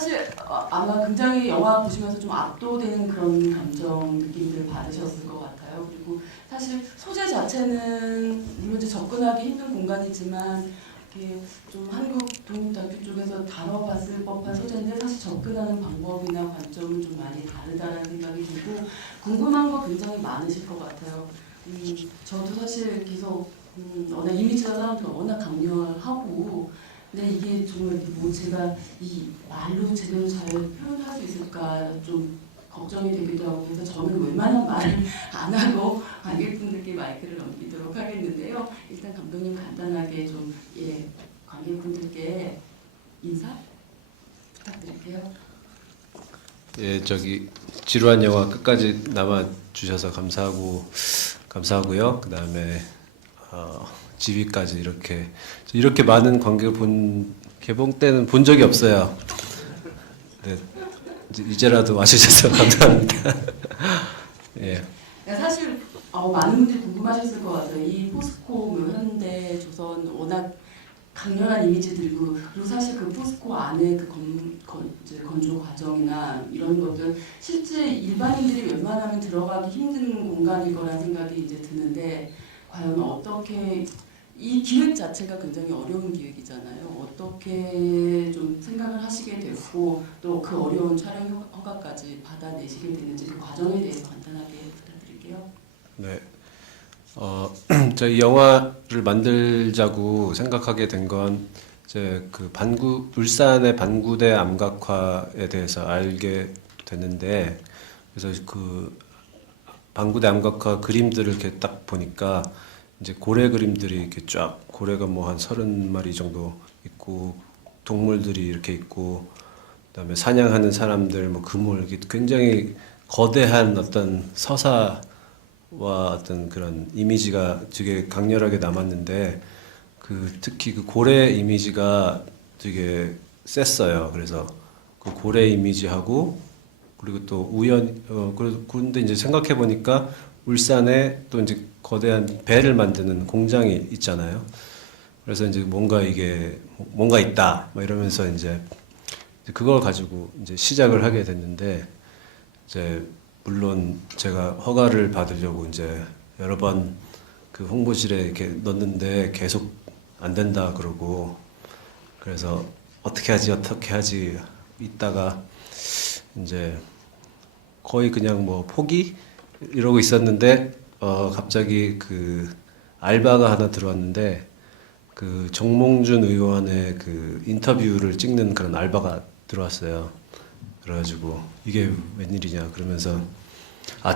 사실 아마 굉장히 영화 보시면서 좀 압도되는 그런 감정 느낌들을 받으셨을 것 같아요. 그리고 사실 소재 자체는 물론 이제 접근하기 힘든 공간이지만 이렇게 좀 한국 독립다큐 쪽에서 다뤄봤을 법한 소재인데 사실 접근하는 방법이나 관점은 좀 많이 다르다는 생각이 들고 궁금한 거 굉장히 많으실 것 같아요. 저도 사실 계속 워낙 이미지가 사람들이 워낙 강렬하고 근데 이게 정말 뭐 제가 이 말로 제대로 잘 표현할 수 있을까 좀 걱정이 되기도 하고 그래서 저는 웬만한 말을 안 하고 관객분들께 마이크를 넘기도록 하겠는데요. 일단 감독님 간단하게 좀 관객분들께 인사 부탁드릴게요. 예, 저기 지루한 영화 끝까지 남아 주셔서 감사하고요. 그다음에 지휘까지 이렇게 많은 관객을 개봉 때는 본 적이 없어요. 네, 이제라도 와주셔서 감사합니다. 예. 사실 많은 분들이 궁금하셨을 것 같아요. 이 포스코 현대 조선 워낙 강렬한 이미지들이고 그리고 사실 그 포스코 안에 그 건조 과정이나 이런 것들 실제 일반인들이 웬만하면 들어가기 힘든 공간일 거라는 생각이 이제 드는데 과연 어떻게 이 기획 자체가 굉장히 어려운 기획이잖아요. 어떻게 좀 생각을 하시게 됐고 또 그 어려운 촬영 허가까지 받아내시게 됐는지 그 과정에 대해서 간단하게 부탁드릴게요. 네. 저희 영화를 만들자고 생각하게 된 건 이제 그 울산의 반구대 암각화에 대해서 알게 됐는데 그래서 그 반구대 암각화 그림들을 이렇게 딱 보니까 이제 고래 그림들이 이렇게 쫙 고래가 뭐 한 30마리 정도 있고 동물들이 이렇게 있고 그다음에 사냥하는 사람들 뭐 그물 이렇게 굉장히 거대한 어떤 서사와 어떤 그런 이미지가 되게 강렬하게 남았는데 특히 그 고래 이미지가 되게 셌어요. 그래서 그 고래 이미지하고 그리고 또 그런데 이제 생각해 보니까 울산에 또 이제 거대한 배를 만드는 공장이 있잖아요. 그래서 이제 뭔가 있다. 뭐 이러면서 이제 그걸 가지고 이제 시작을 하게 됐는데 이제 물론 제가 허가를 받으려고 이제 여러 번 그 홍보실에 이렇게 넣었는데 계속 안 된다 그러고 그래서 어떻게 하지 있다가 이제 거의 그냥 뭐 포기 이러고 있었는데 갑자기 그 알바가 하나 들어왔는데 그 정몽준 의원의 그 인터뷰를 찍는 그런 알바가 들어왔어요. 그래가지고 이게 웬일이냐 그러면서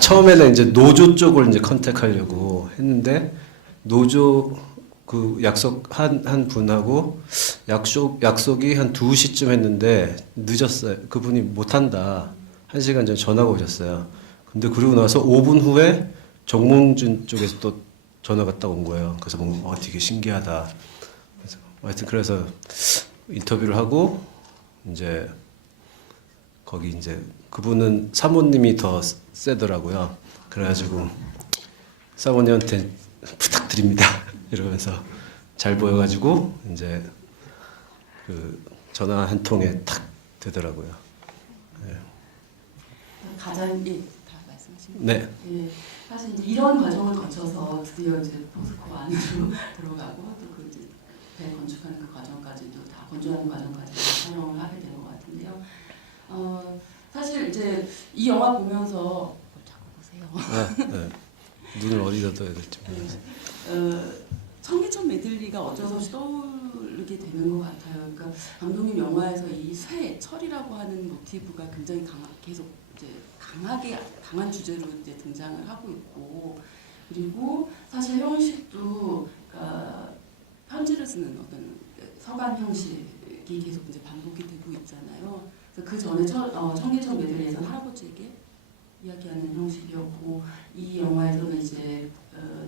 처음에는 이제 노조 쪽을 이제 컨택하려고 했는데 노조 그 한 분하고 약속이 한 2시쯤 했는데 늦었어요. 그분이 못한다. 1시간 전에 전화가 오셨어요. 근데 그러고 나서 5분 후에 정몽준 쪽에서 또 전화가 딱 온 거예요. 그래서 되게 신기하다. 그래서 인터뷰를 하고 이제 거기 이제 그분은 사모님이 더 세더라고요. 그래가지고 사모님한테 부탁드립니다. 이러면서 잘 보여가지고 이제 그 전화 한 통에 탁 되더라고요. 네. 가장 다 말씀하신 거예요. 네. 예, 사실 이제 이런 과정을 거쳐서 드디어 이제 포스코 안으로 들어가고 또 그 이제 배 건축하는 그 과정까지도 다 건조하는 과정까지도 촬영을 하게 된 것 같은데요. 사실 이제 이 영화 보면서 자꾸 보세요. 네. 눈을 어디다 둬야 될지 모르겠어요. 청계천 메들리가 어쩔 수 없이 떠오르게 되는 것 같아요. 그러니까 감독님 영화에서 이 철이라고 하는 모티브가 굉장히 계속 이제 강한 주제로 이제 등장을 하고 있고 그리고 사실 형식도 그러니까 편지를 쓰는 어떤 서간 형식이 계속 이제 반복이 되고 있잖아요. 그래서 그 전에 청계천 메들리에서는 할아버지에게 이야기하는 형식이었고 이 영화에서는 이제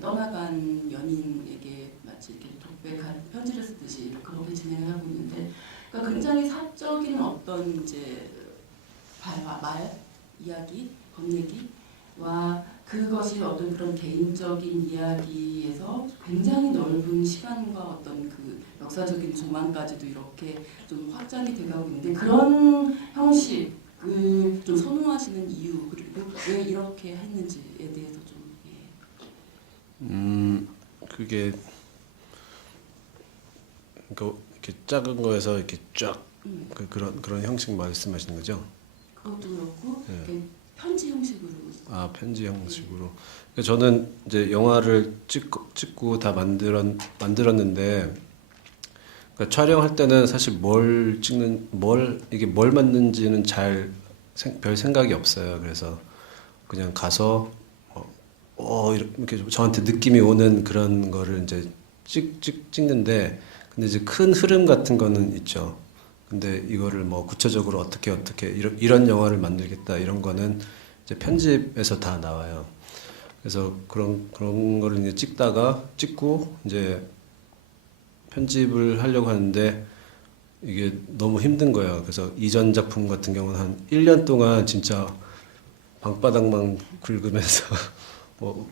떠나간 연인에게 마치 이렇게 독백한 편지를 쓰듯이 그렇게 진행을 하고 있는데 그러니까 굉장히 사적인 어떤 이제 말 이야기 건네기와 그것이 어떤 그런 개인적인 이야기에서 굉장히 넓은 시간과 어떤 그 역사적인 조망까지도 이렇게 좀 확장이 돼가고 있는데 그런 형식을 좀 선호하시는 이유 그리고 왜 이렇게 했는지에 대해서 좀 그게 그러니까 이렇게 작은 거에서 이렇게 쫙 그런 형식 말씀하시는 거죠? 그것도 그렇고 예. 이렇게 편지 형식으로 아, 편지 형식으로. 그러니까 저는 이제 영화를 찍고 다 만들었는데, 그러니까 촬영할 때는 사실 이게 뭘 만드는지는 별 생각이 없어요. 그래서 그냥 가서 이렇게 저한테 느낌이 오는 그런 거를 이제 찍는데, 근데 이제 큰 흐름 같은 거는 있죠. 근데 이거를 뭐 구체적으로 어떻게 이런 영화를 만들겠다 이런 거는 이제 편집에서 다 나와요. 그래서 그런 거를 이제 찍고 이제 편집을 하려고 하는데 이게 너무 힘든 거예요. 그래서 이전 작품 같은 경우는 한 1년 동안 진짜 방바닥만 긁으면서 뭐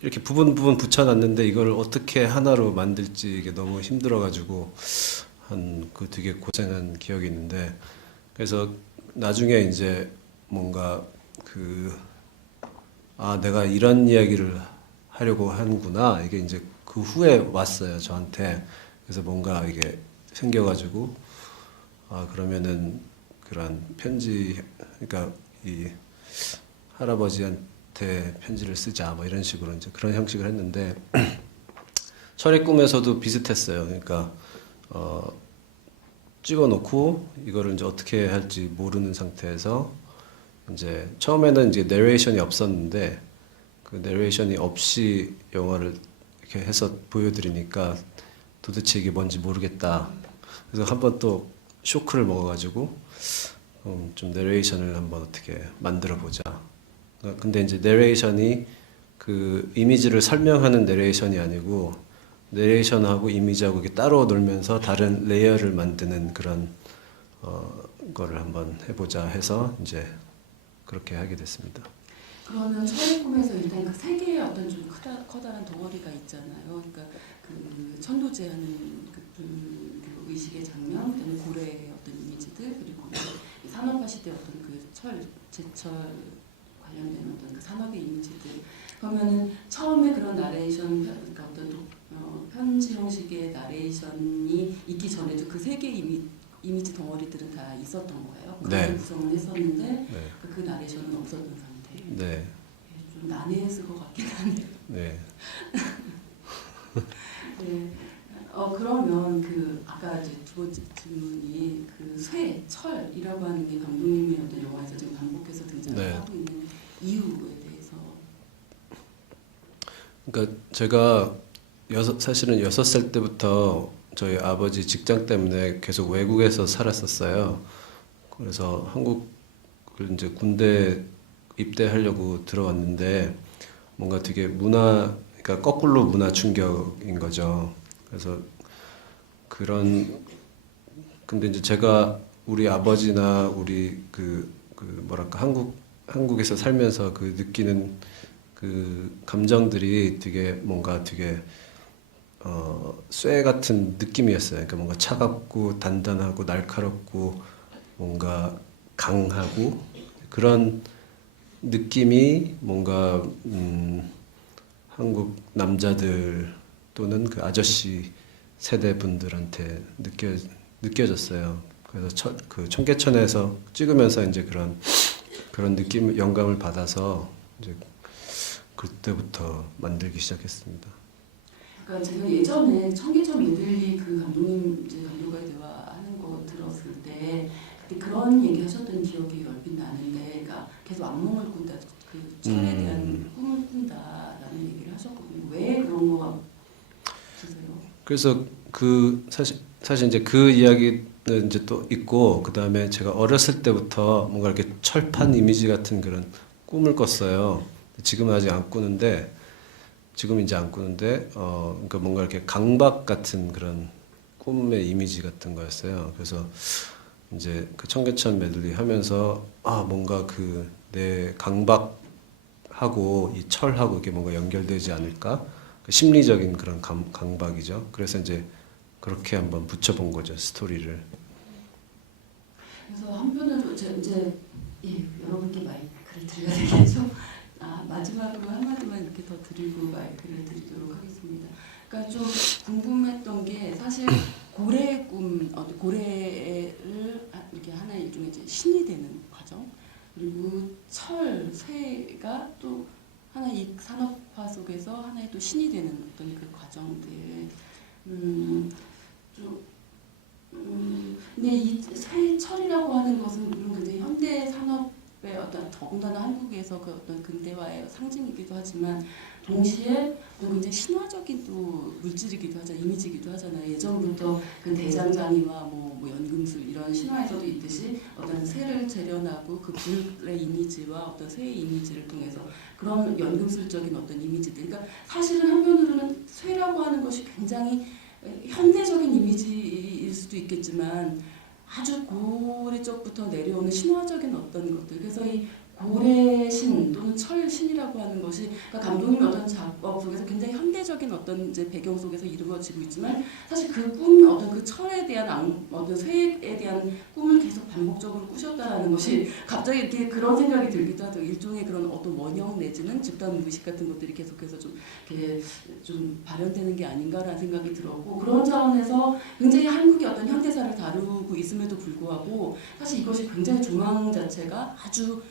이렇게 부분 붙여놨는데 이걸 어떻게 하나로 만들지 이게 너무 힘들어가지고 그 되게 고생한 기억이 있는데, 그래서 나중에 이제 뭔가 내가 이런 이야기를 하려고 하는구나 이게 이제 그 후에 왔어요 저한테. 그래서 뭔가 이게 생겨가지고 그러면은 그런 편지, 그러니까 이 할아버지한테 편지를 쓰자 뭐 이런 식으로 이제 그런 형식을 했는데 철의 꿈에서도 비슷했어요. 그러니까 찍어놓고 이거를 이제 어떻게 할지 모르는 상태에서 이제 처음에는 이제 내레이션이 없었는데 그 내레이션이 없이 영화를 이렇게 해서 보여드리니까 도대체 이게 뭔지 모르겠다. 그래서 한번 또 쇼크를 먹어가지고 좀 내레이션을 한번 어떻게 만들어 보자. 근데 이제 내레이션이 그 이미지를 설명하는 내레이션이 아니고 내레이션하고 이미지하고 이게 따로 놀면서 다른 레이어를 만드는 그런 거를 한번 해보자 해서 이제 그렇게 하게 됐습니다. 그러면 철의 꿈에서 일단 그 세 개의 어떤 좀 커다란 덩어리가 있잖아요. 그러니까 그 천도제하는 그 의식의 장면, 그다음에 고래의 어떤 이미지들, 그리고 산업화 시대 어떤 그 제철 관련된 어떤 그 산업의 이미지들. 그러면은 처음에 그런 나레이션, 그러니까 어떤 편지 형식의 나레이션이 있기 전에도 그 세 개의 이미지 덩어리들은 다 있었던 거예요. 그런 네. 구성을 했었는데 네. 그 나레이션은 없었던 상태. 네. 좀 난해했을 것 같긴 하네요. 네. 네. 그러면 그 아까 이제 두 번째 질문이 그 철이라고 하는 게 감독님의 어떤 영화에서 지금 반복해서 등장하고 네. 있는 이유에 대해서. 그러니까 제가 사실은 6살 때부터 저희 아버지 직장 때문에 계속 외국에서 살았었어요. 그래서 한국을 이제 군대 입대하려고 들어왔는데 뭔가 되게 그러니까 거꾸로 문화 충격인 거죠. 그래서 근데 이제 제가 우리 아버지나 우리 뭐랄까 한국에서 살면서 그 느끼는 그 감정들이 뭔가 되게 쇠 같은 느낌이었어요. 그러니까 뭔가 차갑고 단단하고 날카롭고 뭔가 강하고 그런 느낌이 뭔가 한국 남자들 또는 그 아저씨 세대 분들한테 느껴졌어요. 그래서 그 청계천에서 찍으면서 이제 그런 영감을 받아서 이제 그때부터 만들기 시작했습니다. 그러니까 제가 예전에 청계천 메들리 그 감독님 이제 감독과의 대화하는 거 들었을 때 그때 그런 얘기 하셨던 기억이 얼핏 나는데, 그러니까 계속 악몽을 꾼다, 그 철에 대한 꿈을 꾼다라는 얘기를 하셨거든요. 왜 그런 거가 있으세요? 그래서 사실 이제 그 이야기는 이제 또 있고, 그 다음에 제가 어렸을 때부터 뭔가 이렇게 철판 이미지 같은 그런 꿈을 꿨어요. 지금은 아직 안 꾸는데, 그러니까 뭔가 이렇게 강박 같은 그런 꿈의 이미지 같은 거였어요. 그래서 이제 그 청계천 메들리 하면서 뭔가 내 강박하고 이 철하고 이게 뭔가 연결되지 않을까? 그 심리적인 그런 강박이죠. 그래서 이제 그렇게 한번 붙여본 거죠, 스토리를. 그래서 한편으로 이제 여러분께 마이크를 드려야 되겠죠? 마지막으로 한마디만 이렇게 더 드리고 마이크를 드리도록 하겠습니다. 그러니까 좀 궁금했던 게 사실 고래의 꿈, 고래를 이렇게 하나의 일종의 이제 신이 되는 과정, 그리고 쇠가 또 하나의 이 산업화 속에서 하나의 또 신이 되는 어떤 그 과정들, 근데 이 철이라고 하는 것은 물론 굉장히 현대 산업의 어떤 더군다나 한국에서 그 어떤 근대화의 상징이기도 하지만 동시에 굉장히 신화적인 또 물질이기도 하잖아요. 이미지이기도 하잖아요. 예전부터 그 대장장이와 뭐 연금술 이런 신화에서도 있듯이 어떤 새를 재련하고 그 불의 이미지와 어떤 새의 이미지를 통해서 그런 연금술적인 어떤 이미지들. 그러니까 사실은 한편으로는 쇠라고 하는 것이 굉장히 현대적인 이미지일 수도 있겠지만 아주 고래적부터 내려오는 신화적인 어떤 것들. 그래서 이 고래신 또는 철신이라고 하는 것이 그러니까 감독님의 어떤 작업 속에서 굉장히 현대적인 어떤 이제 배경 속에서 이루어지고 있지만 사실 그 꿈, 어떤 그 철에 대한 어떤 쇠에 대한 꿈을 계속 반복적으로 꾸셨다라는 것이 갑자기 이렇게 그런 생각이 들기도 하죠. 일종의 그런 어떤 원형 내지는 집단 무의식 같은 것들이 계속해서 좀 이렇게 좀 발현되는 게 아닌가라는 생각이 들었고 그런 차원에서 굉장히 한국의 어떤 현대사를 다루고 있음에도 불구하고 사실 이것이 굉장히 조망 자체가 아주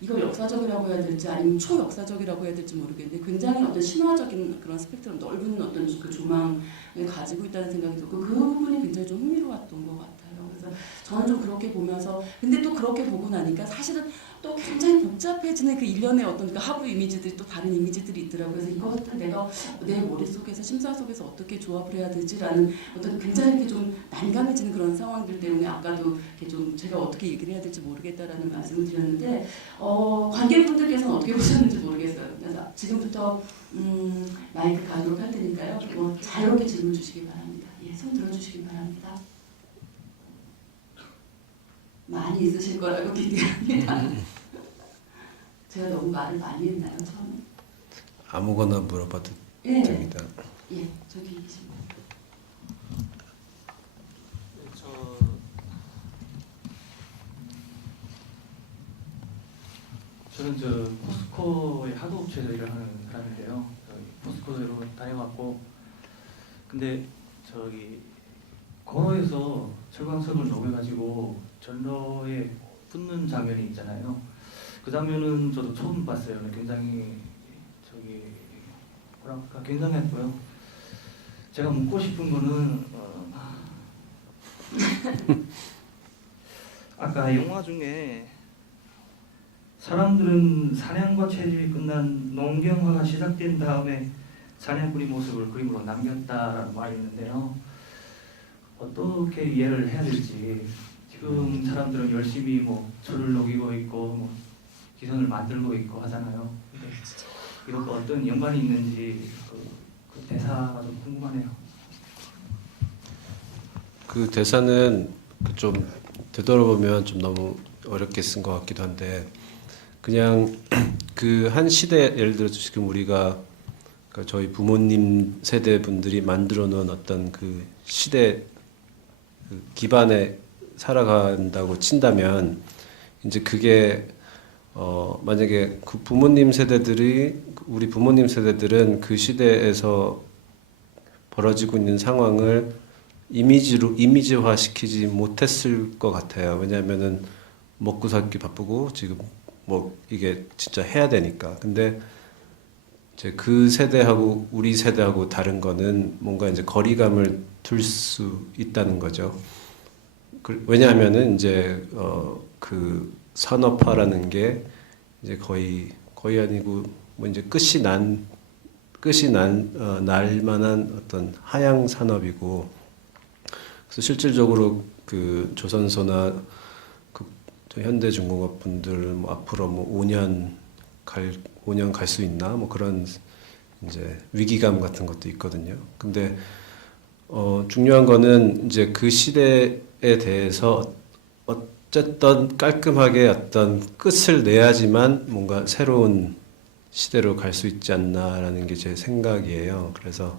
이걸 역사적이라고 해야 될지 아니면 초역사적이라고 해야 될지 모르겠는데 굉장히 어떤 신화적인 그런 스펙트럼 넓은 어떤 그 조망을 가지고 있다는 생각이 들고 그 부분이 굉장히 좀 흥미로웠던 것 같아요. 그래서 저는 좀 그렇게 보면서 근데 또 그렇게 보고 나니까 사실은 또 굉장히 복잡해지는 그 일련의 어떤 그 하부 이미지들이 또 다른 이미지들이 있더라고요. 그래서 이것을 내가 내 머릿속에서 심사 속에서 어떻게 조합을 해야 되지라는 어떤 굉장히 이렇게 좀 난감해지는 그런 상황들 때문에 아까도 이렇게 좀 제가 어떻게 얘기를 해야 될지 모르겠다라는 말씀을 드렸는데 관객분들께서는 어떻게 보셨는지 모르겠어요. 그래서 지금부터 마이크 가도록 할 테니까요. 자유롭게 질문 주시기 바랍니다. 예, 손 들어주시기 바랍니다. 많이 있으실 거라고 기대합니다. 제가 너무 말을 많이 했나요, 처음에? 아무거나 물어봐도 예. 됩니다. 예, 저기 계십니다. 저는 포스코의 하도업체에서 일을 하는 사람인데요. 포스코로 다녀왔고, 근데 건어에서 철광석을 녹여가지고 전로에 붓는 장면이 있잖아요. 그 장면은 저도 처음 봤어요. 굉장히 뭐랄까 굉장했고요. 제가 묻고 싶은 거는 아까 영화 중에 사람들은 사냥과 채집이 끝난 농경화가 시작된 다음에 사냥꾼의 모습을 그림으로 남겼다라는 말이 있는데요. 어떻게 이해를 해야 될지 지금 사람들은 열심히 철을 녹이고 있고 기선을 만들고 있고 하잖아요. 근데 이것과 어떤 연관이 있는지 그 대사가 좀 궁금하네요. 그 대사는 좀 되돌아보면 좀 너무 어렵게 쓴 것 같기도 한데 그냥 그 한 시대 예를 들어서 지금 우리가 그러니까 저희 부모님 세대 분들이 만들어 놓은 어떤 그 시대 그 기반에 살아간다고 친다면 이제 그게 만약에 그 부모님 세대들이 우리 부모님 세대들은 그 시대에서 벌어지고 있는 상황을 이미지화 시키지 못했을 것 같아요. 왜냐하면은 먹고 살기 바쁘고 지금 이게 진짜 해야 되니까. 근데 이제 그 세대하고 우리 세대하고 다른 거는 뭔가 이제 거리감을 둘 수 있다는 거죠. 왜냐하면은 이제 그 산업화라는 게 이제 거의 아니고 이제 끝이 날 만한 어떤 하향 산업이고 그래서 실질적으로 그 조선소나 그 현대중공업 분들 앞으로 5년 갈 수 있나 그런 이제 위기감 같은 것도 있거든요. 근데 중요한 거는 이제 그 시대에 대해서 어쨌든 깔끔하게 어떤 끝을 내야지만 뭔가 새로운 시대로 갈 수 있지 않나라는 게 제 생각이에요. 그래서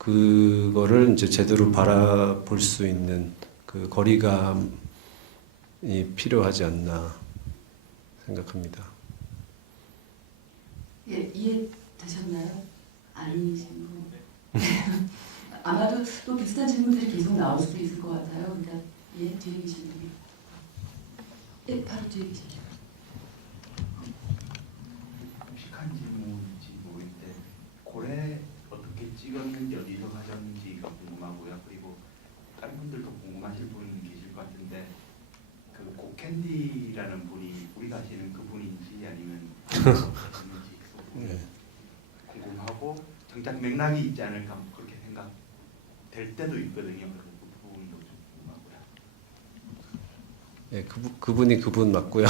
그거를 이제 제대로 바라볼 수 있는 그 거리감이 필요하지 않나 생각합니다. 예, 이해되셨나요? 아니신 분? 아마도 또 비슷한 질문들이 계속 나올 수도 있을 것 같아요. 그러니까 예, 뒤에 계신 분이. 예, 바로 뒤에 계신 분. 끔찍한 질문인지 모르겠는데 고래 어떻게 찍었는지 어디서 가졌는지가 궁금하고요. 그리고 다른 분들도 궁금하실 분 계실 것 같은데 그 고캔디라는 분이 우리가 아시는 그분인지 아니면 있는지 네. 궁금하고 정작 맥락이 있지 않을까 그렇게 생각될 때도 있거든요. 그 부분도 좀 궁금하고요. 예, 그분이 그분 맞고요.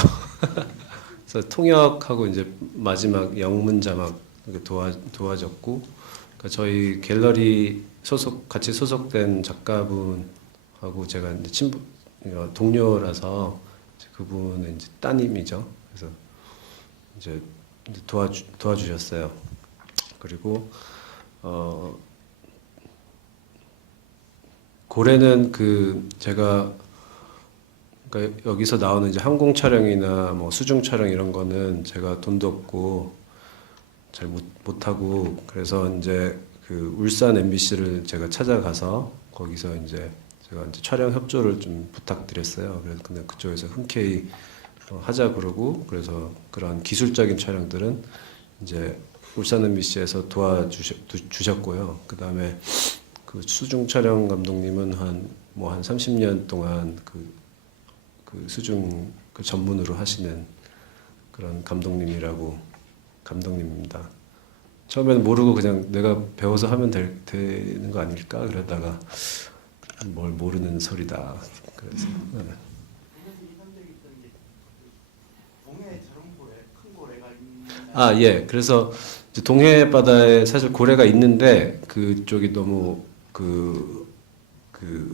그래서 통역하고 이제 마지막 영문 자막 이렇게 도와줬고, 그러니까 저희 갤러리 같이 소속된 작가분하고 제가 이제 동료라서 이제 그분은 이제 따님이죠. 그래서 이제 도와주셨어요. 그리고 고래는 제가 그러니까 여기서 나오는 이제 항공 촬영이나 뭐 수중 촬영 이런 거는 제가 돈도 없고 잘 못하고 그래서 이제 그 울산 MBC를 제가 찾아가서 거기서 이제 제가 이제 촬영 협조를 좀 부탁드렸어요. 그래서 근데 그쪽에서 흔쾌히 하자 그러고 그래서 그런 기술적인 촬영들은 이제 울산 MBC에서 도와주셨고요. 그 다음에 그 수중 촬영 감독님은 한 30년 동안 그 수중 그 전문으로 하시는 그런 감독님입니다. 처음에는 모르고 그냥 내가 배워서 하면 되는 거 아닐까 그러다가 뭘 모르는 소리다. 그래서 네. 예. 그래서 이제 동해 바다에 사실 고래가 있는데 그쪽이 너무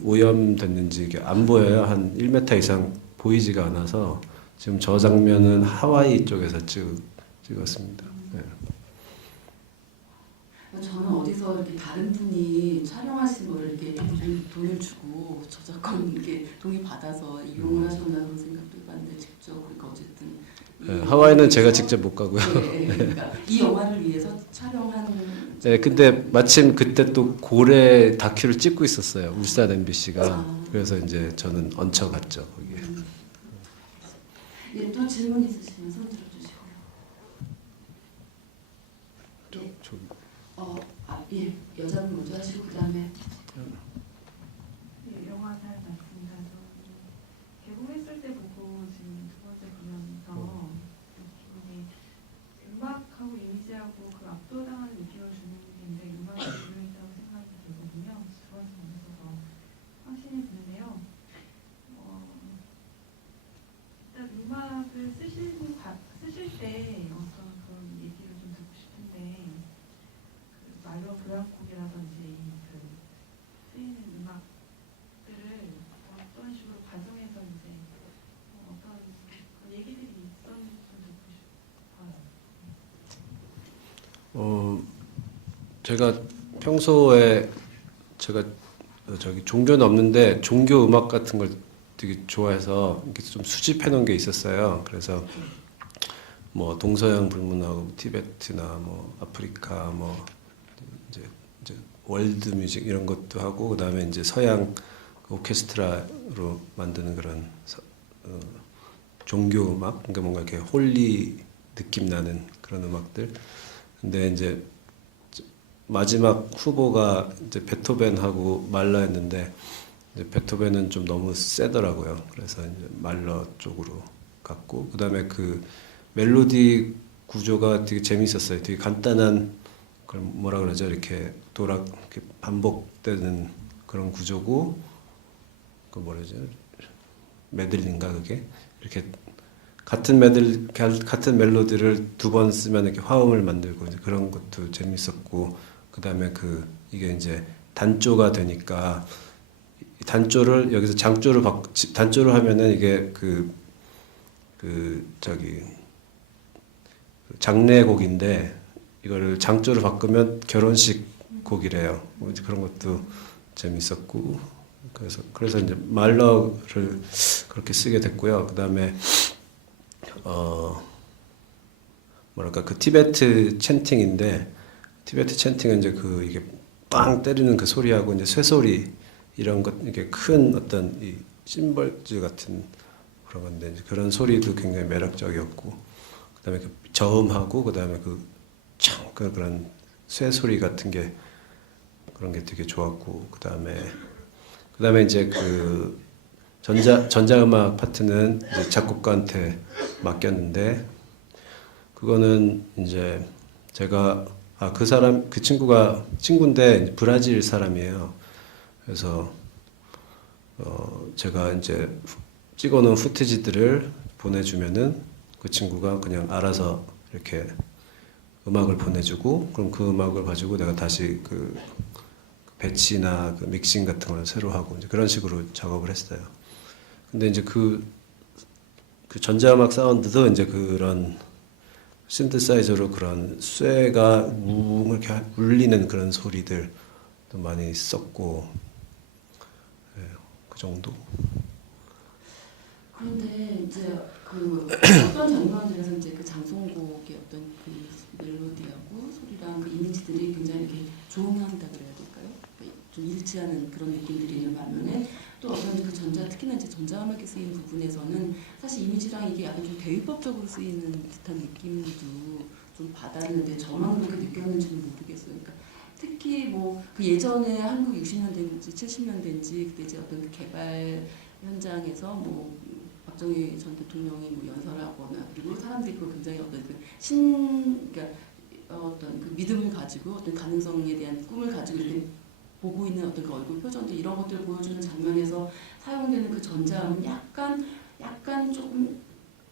오염됐는지 이게 안 보여요. 한 1m 이상 보이지가 않아서 지금 저 장면은 하와이 쪽에서 찍었습니다. 네. 저는 어디서 이렇게 다른 분이 촬영하신 거를 이렇게 돈을 주고 저작권 이렇게 동의 받아서 이용을 하셨나 그런 생각도 해봤는데 직접 그러니까 어쨌든 네, 하와이는 제가 직접 못 가고요. 그러니까 이 영화를 위해서 촬영한. 네, 근데 마침 그때 또 고래 다큐를 찍고 있었어요. 울산 MBC가. 그래서 이제 저는 얹혀갔죠 거기에. 예, 또 질문 있으시면 손 들어주시고요. 예. 예, 여자분 먼저 하시고 그다음에. 네, 영화 잘 봤습니다. 개봉했을 때 보고 지금 두 번째 보면서 기분이 음악하고 이미지하고 그 압도당하는 느낌을 주는 게 굉장히 음악이 중요하다고 생각이 들거든요. 두 번째 보면서 더 확신이 드는데요. 일단 음악을 쓰실 때 어떤 그런 얘기를 좀 듣고 싶은데 말로 교향곡이라든지 쓰이는 음악들을 어떤 식으로 가정해서 이제 어떤 그런 얘기들이 있었는지 좀 듣고 싶어요. 제가 평소에 제가 종교는 없는데 종교 음악 같은 걸 되게 좋아해서 이렇게 좀 수집해 놓은 게 있었어요. 그래서 뭐 동서양 불문하고 티베트나 뭐 아프리카 뭐 이제 월드 뮤직 이런 것도 하고 그다음에 이제 서양 오케스트라로 만드는 그런 종교 음악 그러니까 뭔가 이렇게 홀리 느낌 나는 그런 음악들. 근데 이제 마지막 후보가 이제 베토벤하고 말러였는데 이제 베토벤은 좀 너무 세더라고요. 그래서 이제 말러 쪽으로 갔고 그다음에 그 멜로디 구조가 되게 재밌었어요. 되게 간단한 그걸 뭐라 그러죠? 이렇게 이렇게 반복되는 그런 구조고 그 뭐라죠? 메들리인가 그게 이렇게 같은 멜로디를 두 번 쓰면 이렇게 화음을 만들고 이제 그런 것도 재밌었고 그다음에 이게 이제 단조가 되니까 단조를 여기서 단조를 하면은 이게 장례곡인데 이거를 장조로 바꾸면 결혼식 곡이래요. 뭐 이제 그런 것도 재밌었고 그래서 이제 말러를 그렇게 쓰게 됐고요. 그다음에 뭐랄까 그 티베트 챈팅인데 티베트 챈팅은 이제 그 이게 빵 때리는 그 소리하고 이제 쇠소리 이런 것 이게 큰 어떤 이 심벌즈 같은 그런 건데 이제 그런 소리도 굉장히 매력적이었고 그다음에 그 저음하고 그다음에 그런 쇠소리 같은 게 그런 게 되게 좋았고 그다음에 이제 그 전자음악 파트는 이제 작곡가한테 맡겼는데 그거는 이제 제가 그 친구가 친구인데 브라질 사람이에요. 그래서 제가 이제 찍어놓은 후티지들을 보내주면은 그 친구가 그냥 알아서 이렇게 음악을 보내주고 그럼 그 음악을 가지고 내가 다시 그 배치나 그 믹싱 같은 걸 새로 하고 이제 그런 식으로 작업을 했어요. 근데 이제 그 전자음악 사운드도 이제 그런 신드사이저로 그런 쇠가 웅 이렇게 울리는 그런 소리들도 많이 썼고 그 정도. 그런데 이제 그 어떤 장면들에서 이제 그 장송곡의 어떤 그 멜로디하고 소리랑 그 이미지들이 굉장히 이렇게 조응한다 그래야 될까요? 좀 일치하는 그런 느낌들이 있는 반면에 또 어떤 그 특히나 이제 전자음악에 쓰인 부분에서는 사실 이미지랑 이게 약간 좀 대위법적으로 쓰이는 듯한 느낌도 좀 받았는데 저만 그렇게 느꼈는지는 모르겠어요. 그러니까 특히 뭐 그 예전에 한국 60년대인지 70년대인지 그때 이제 어떤 그 개발 현장에서 뭐 박정희 전 대통령이 뭐 연설하거나 그리고 사람들이 그걸 굉장히 어떤 그러니까 어떤 그 믿음을 가지고 어떤 가능성에 대한 꿈을 가지고 이렇게 보고 있는 어떤 그 얼굴 표정들 이런 것들을 보여주는 장면에서 사용되는 그 전자음은 약간 조금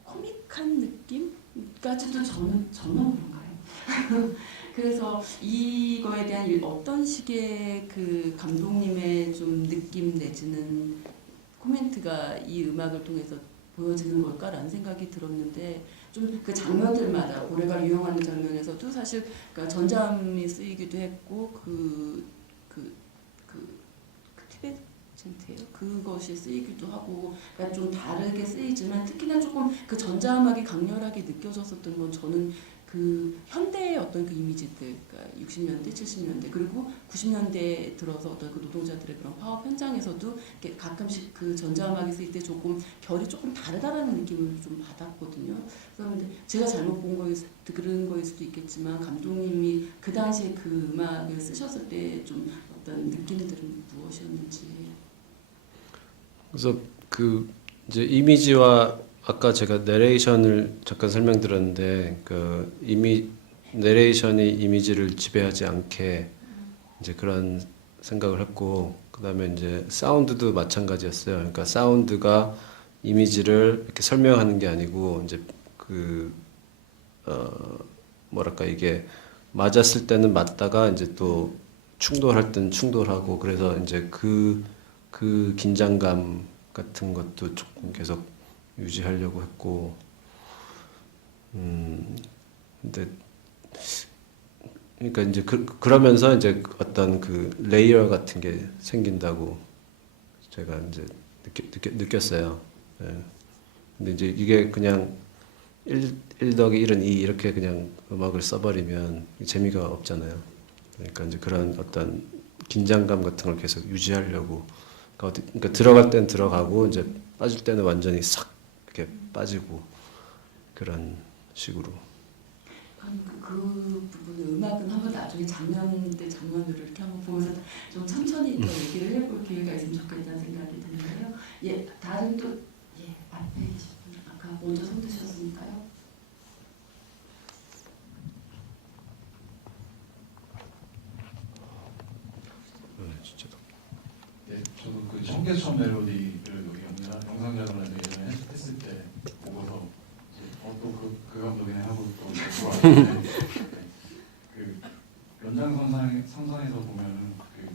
코믹한 느낌까지도 저는 그런가요? 그래서 이거에 대한 어떤 식의 그 감독님의 좀 느낌 내지는 코멘트가 이 음악을 통해서 보여지는 걸까라는 생각이 들었는데 좀 그 장면들마다 고래가 유영하는 장면에서도 사실 그러니까 전자음이 쓰이기도 했고 티베트 챈트예요. 그것이 쓰이기도 하고 그러니까 좀 다르게 쓰이지만 특히나 조금 그 전자음악이 강렬하게 느껴졌었던 건 저는 그 현대의 어떤 그 이미지들, 그러니까 60년대, 70년대 그리고 90년대에 들어서 어떤 그 노동자들의 그런 파업 현장에서도 이렇게 가끔씩 그 전자음악이 쓰일 때 조금 결이 조금 다르다라는 느낌을 좀 받았거든요. 그런데 제가 잘못 들은 거일 수도 있겠지만 감독님이 그 당시에 그 음악을 쓰셨을 때 좀 어떤 느낌들은 무엇이었는지. 그래서 그 이제 이미지와 아까 제가 내레이션을 잠깐 설명드렸는데 그 내레이션이 이미지를 지배하지 않게 이제 그런 생각을 했고 그다음에 이제 사운드도 마찬가지였어요. 그러니까 사운드가 이미지를 이렇게 설명하는 게 아니고 이제 뭐랄까 이게 맞았을 때는 맞다가 이제 또 충돌할 때는 충돌하고 그래서 이제 그 긴장감 같은 것도 조금 계속 유지하려고 했고 근데 그러니까 이제 그러면서 이제 어떤 그 레이어 같은 게 생긴다고 제가 이제 느꼈어요. 예. 근데 이제 이게 그냥 1 더하기 1은 2 이렇게 그냥 음악을 써버리면 재미가 없잖아요. 그러니까 이제 그런 어떤 긴장감 같은 걸 계속 유지하려고 그러니까 들어갈 땐 들어가고 이제 빠질 때는 완전히 싹 이렇게 빠지고 그런 식으로. 그 부분은 음악은 한번 나중에 장면들을 이렇게 한번 보면서 좀 천천히 더 얘기를 해볼 기회가 있으면 좋겠다는 생각이 드는데요. 예, 다른 또 앞에 계신 분 아까 먼저 손 드셨으니까요. 진짜. 네, 저도 그 청계천 멜로디를 여기 영상작업을 예전에 했을 때 보고서 또 그 감독이네 하고 또 좋아하는데 그 연장선상에서 보면은 그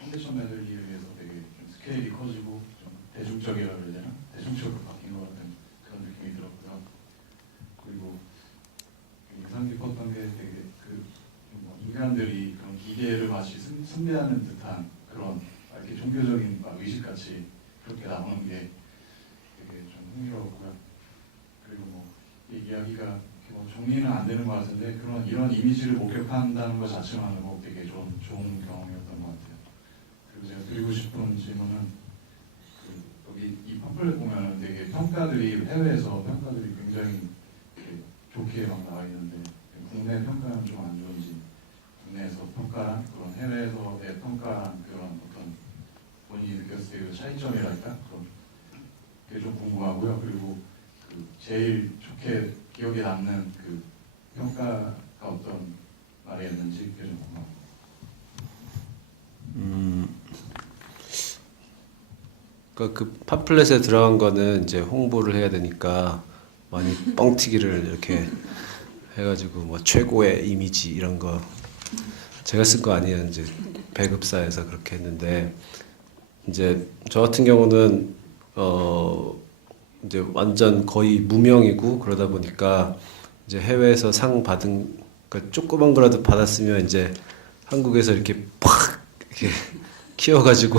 청계천 멜로디에 비해서 되게 좀 스케일이 커지고 좀 대중적이라 그래야 되나? 대중적으로 바뀐 것 같은 그런 느낌이 들었고요. 그리고 인상 깊었던 게 되게 그 인간들이 그런 위기를 마치 숭배하는 듯한 그런 이렇게 종교적인 막 의식같이 그렇게 나오는 게 되게 좀 흥미로웠고요. 그리고 뭐 이 이야기가 이렇게 뭐 정리는 안 되는 것 같은데 그런 이런 이미지를 목격한다는 것 자체만으로 되게 좋은 경험이었던 것 같아요. 그리고 제가 드리고 싶은 질문은 여기 이 팜플렛 보면 되게 평가들이 해외에서 평가들이 굉장히 좋게 막 나와 있는데 국내 평가는 좀 안 좋은지 국내에서 평가랑 그런 해외에서의 평가랑 그런 어떤 본인이 느꼈을 때 그 차이점이랄까 그런 게 좀 궁금하고요. 그리고 그 제일 좋게 기억에 남는 그 평가가 어떤 말이었는지 그게 좀 궁금합니다. 그러니까 그 팜플렛에 들어간 거는 이제 홍보를 해야 되니까 많이 뻥튀기를 이렇게 해가지고 뭐 최고의 이미지 이런 거 제가 쓴 거 아니에요. 이제 배급사에서 그렇게 했는데 이제 저 같은 경우는 이제 완전 거의 무명이고 그러다 보니까 이제 해외에서 상 받은 그러니까 조그만 거라도 받았으면 이제 한국에서 이렇게 팍 이렇게 키워가지고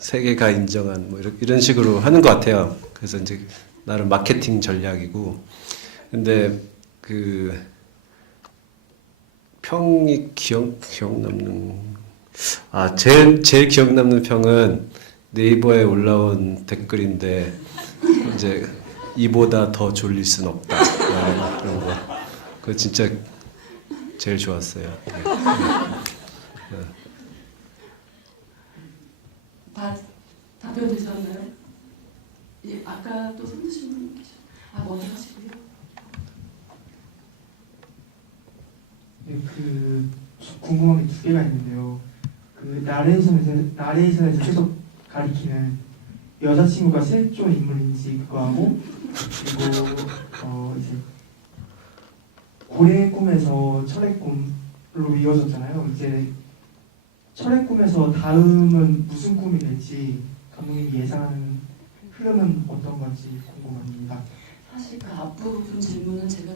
세계가 인정한 뭐 이런 식으로 하는 것 같아요. 그래서 이제 나름 마케팅 전략이고 근데 그 평이 기억 남는 제일 기억 남는 평은 네이버에 올라온 댓글인데 이제 이보다 더 졸릴 순 없다 그런 거 그거 진짜 제일 좋았어요. 네. 다 답변되셨나요? 예, 아까 또 손 드신 분 계셔. 먼저 하시고요. 네, 궁금한 게 두 개가 있는데요. 그 나레이션에서 계속 가리키는 여자친구가 실존 인물인지 그거하고 그리고 이제 고래의 꿈에서 철의 꿈으로 이어졌잖아요. 이제 철의 꿈에서 다음은 무슨 꿈이 될지 감독님이 예상하는 흐름은 어떤 건지 궁금합니다. 사실 그 앞부분 질문은 제가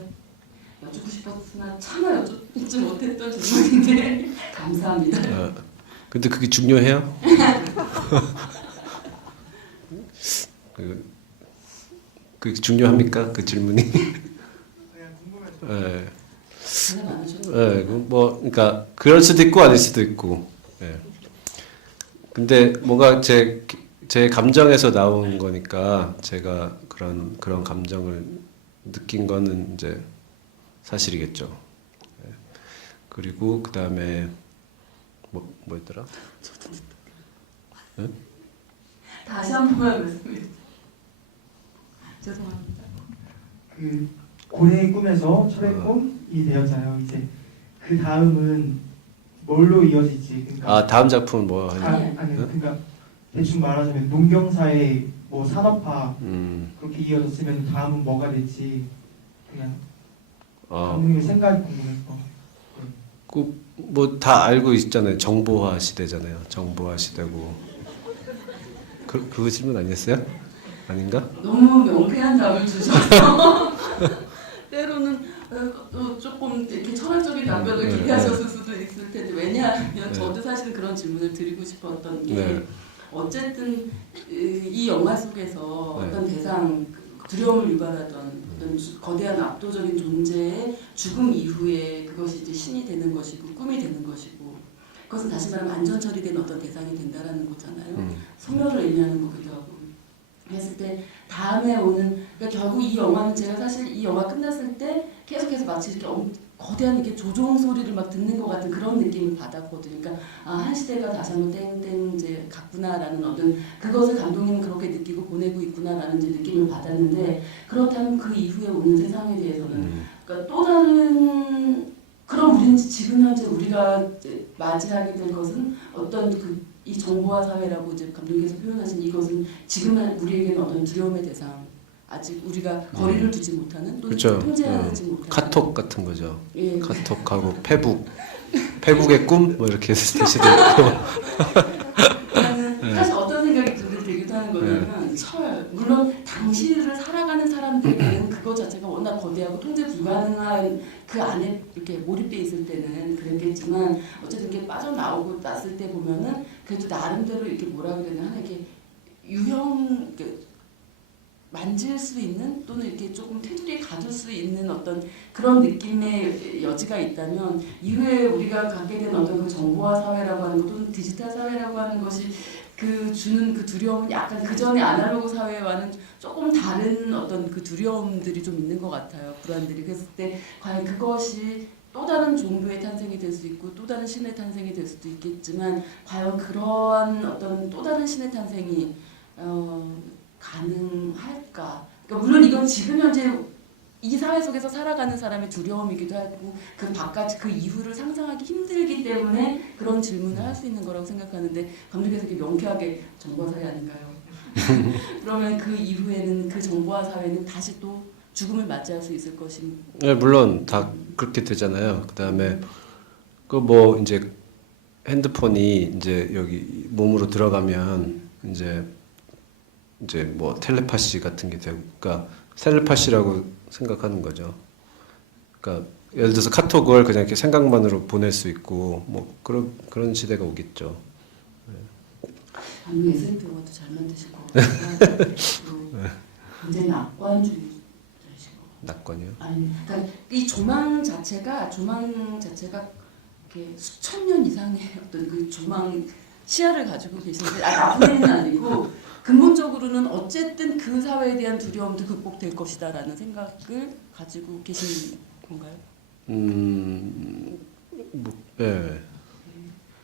여쭙고 싶었으나 차마 여쭙지 못했던 질문인데 감사합니다. 근데 그게 중요해요? 그게 중요합니까? 그 질문이? 그냥 궁금해서. 네. 전혀 안 하셔도 네, 뭐 그러니까 그럴 수도 있고 아닐 수도 있고. 네. 근데 뭔가 제 감정에서 나온 거니까 제가 그런 감정을 느낀 거는 이제 사실이겠죠. 네. 그리고 그 다음에 뭐였더라? 네? 다시 한 번만 말씀해 주세요. 죄송합니다. 그 고래의 꿈에서 철의 꿈이 되었잖아요. 이제 그 다음은 뭘로 이어질지 그러니까 다음 작품은 뭐 아니요. 그러니까 대충 말하자면 농경사의 뭐 산업화 그렇게 이어졌으면 다음은 뭐가 될지 그냥 감독님의 생각이 궁금해서. 뭐 다 알고 있잖아요. 정보화 시대잖아요. 정보화 시대고 그 질문 아니었어요? 아닌가? 너무 명쾌한 답을 주셔서 때로는 또 조금 이렇게 철학적인 답변을 네, 기대하셨을 수도 있을 텐데 왜냐하면 네. 저도 사실은 그런 질문을 드리고 싶었던 게 네. 어쨌든 이 영화 속에서 네. 어떤 대상 두려움을 유발하던 어떤 거대한 압도적인 존재의 죽음 이후에 그것이 이제 신이 되는 것이고 꿈이 되는 것이고 그것은 다시 말하면 안전 처리된 어떤 대상이 된다라는 거잖아요. 소멸을 의미하는 거기도 하고 했을 때 다음에 오는 그러니까 결국 이 영화는 제가 사실 이 영화 끝났을 때 계속해서 마치 이렇게 거대한 이렇게 조종 소리를 막 듣는 것 같은 그런 느낌을 받았거든요. 그러니까 한 시대가 다시 한번 땡땡 이제 갔구나라는 어떤 그것을 감독님은 그렇게 느끼고 보내고 있구나라는 이제 느낌을 받았는데 그렇다면 그 이후에 오는 세상에 대해서는 그러니까 또 다른 그럼 우리는 지금 현재 우리가 이제 맞이하게 될 것은 어떤 이 정보화 사회라고 이제 감독님께서 표현하신 이것은 지금 우리에게는 어떤 두려움의 대상 아직 우리가 거리를 두지 못하는 또는 그렇죠. 통제하지 못하는 카톡 같은 거죠. 예. 카톡하고 페북의 꿈 뭐 이렇게 될 수도 있고. 나는 사실 어떤 생각이 들기도 하는 거냐면 철 물론 당시를 살아가는 사람들에게는 그거 자체가 워낙 거대하고 통제 불가능한 그 안에 이렇게 몰입돼 있을 때는 그랬겠지만 어쨌든 이렇게 빠져나오고 났을 때 보면은 그래도 나름대로 이렇게 뭐라 그래야 되나 이렇게 유형 만질 수 있는 또는 이렇게 조금 테두리에 가둘 수 있는 어떤 그런 느낌의 여지가 있다면 이후에 우리가 갖게 된 어떤 그 정보화 사회라고 하는 것 또는 디지털 사회라고 하는 것이 그 주는 그 두려움은 약간 그 전의 아날로그 사회와는 조금 다른 어떤 그 두려움들이 좀 있는 것 같아요. 불안들이. 그랬을 때 과연 그것이 또 다른 종교의 탄생이 될 수 있고 또 다른 신의 탄생이 될 수도 있겠지만 과연 그러한 어떤 또 다른 신의 탄생이 가능할까? 그러니까 물론 이건 지금 현재 이 사회 속에서 살아가는 사람의 두려움이기도 하고 그 바깥 그 이후를 상상하기 힘들기 때문에 그런 질문을 할 수 있는 거라고 생각하는데 감독님께서 이렇게 명쾌하게 정보화 사회 아닌가요? 그러면 그 이후에는 그 정보화 사회는 다시 또 죽음을 맞이할 수 있을 것인. 네, 물론 다 그렇게 되잖아요. 그다음에 그 뭐 이제 핸드폰이 이제 여기 몸으로 들어가면 이제 뭐 텔레파시 같은 게 되고, 그러니까 텔레파시라고 생각하는 거죠. 그러니까 예를 들어서 카톡을 그냥 이렇게 생각만으로 보낼 수 있고 뭐 그런 시대가 오겠죠. 아니 SF 영화도 잘 만드실 것 같아요. 굉장히 낙관주의자이신 것 같아요. 낙관이요? 아니, 그러니까 이 조망 자체가 이렇게 수천 년 이상의 어떤 그 조망 시야를 가지고 계시는데 나쁜 애는 아니고 근본적으로는 어쨌든 그 사회에 대한 두려움도 극복될 것이다라는 생각을 가지고 계신 건가요? 네.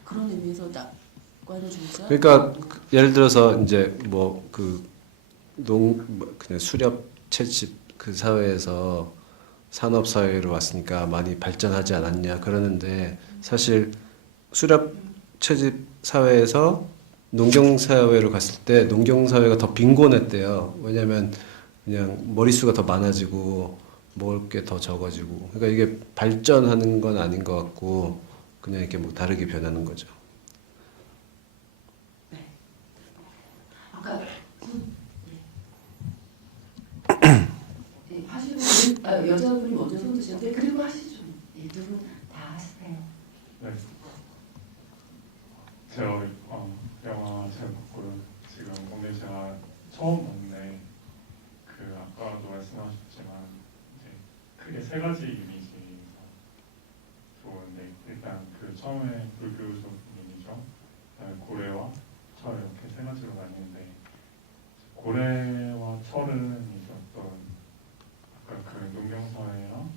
그런 의미에서 낙관주의자. 그러니까 예를 들어서 이제 뭐 그냥 수렵 채집 그 사회에서 산업 사회로 왔으니까 많이 발전하지 않았냐 그러는데 사실 수렵 채집 사회에서 농경 사회로 갔을 때 농경 사회가 더 빈곤했대요. 왜냐하면 그냥 머릿수가 더 많아지고 먹을 게 더 적어지고, 그러니까 이게 발전하는 건 아닌 것 같고 그냥 이렇게 뭐 다르게 변하는 거죠. 네. 아까 하시고 여자분이 먼저 손 드셨는데 그리고 하시죠. 두 분 다 하세요. 네. 제가 영화 잘 봤고요. 지금 오늘 제가 처음 봤는데 그 아까도 말씀하셨지만 이제 크게 세 가지 이미지가 좋은데, 일단 그 처음에 불교적 이미지죠. 그다음에 고래와 철 이렇게 세 가지로 나뉘는데, 고래와 철은 이제 어떤 아까 그 농경 사회랑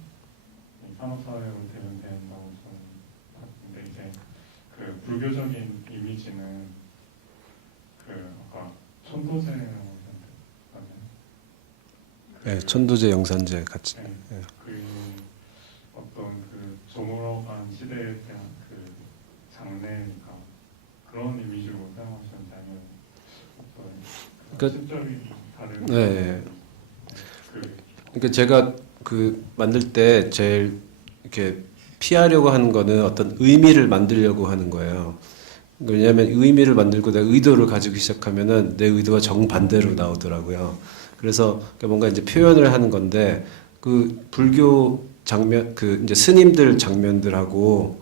산업 사회로 대변된다고 저는 봤는데, 이제 그 불교적인 이미지는 그 아까 천도제라고 네, 천도제 영산제 같이. 네, 네. 그 어떤 그 저물어간 시대에 대한 그 장래니까 그런 이미지로 사용하셨는데, 아니면 어떤 그러니까- 심적인 다른 네. 그 그러니까 제가 그 만들 때 제일 이렇게 피하려고 하는 거는 어떤 의미를 만들려고 하는 거예요. 왜냐하면 의미를 만들고 내 의도를 가지고 시작하면은 내 의도가 정반대로 나오더라고요. 그래서 뭔가 이제 표현을 하는 건데, 그 불교 장면, 그 이제 스님들 장면들하고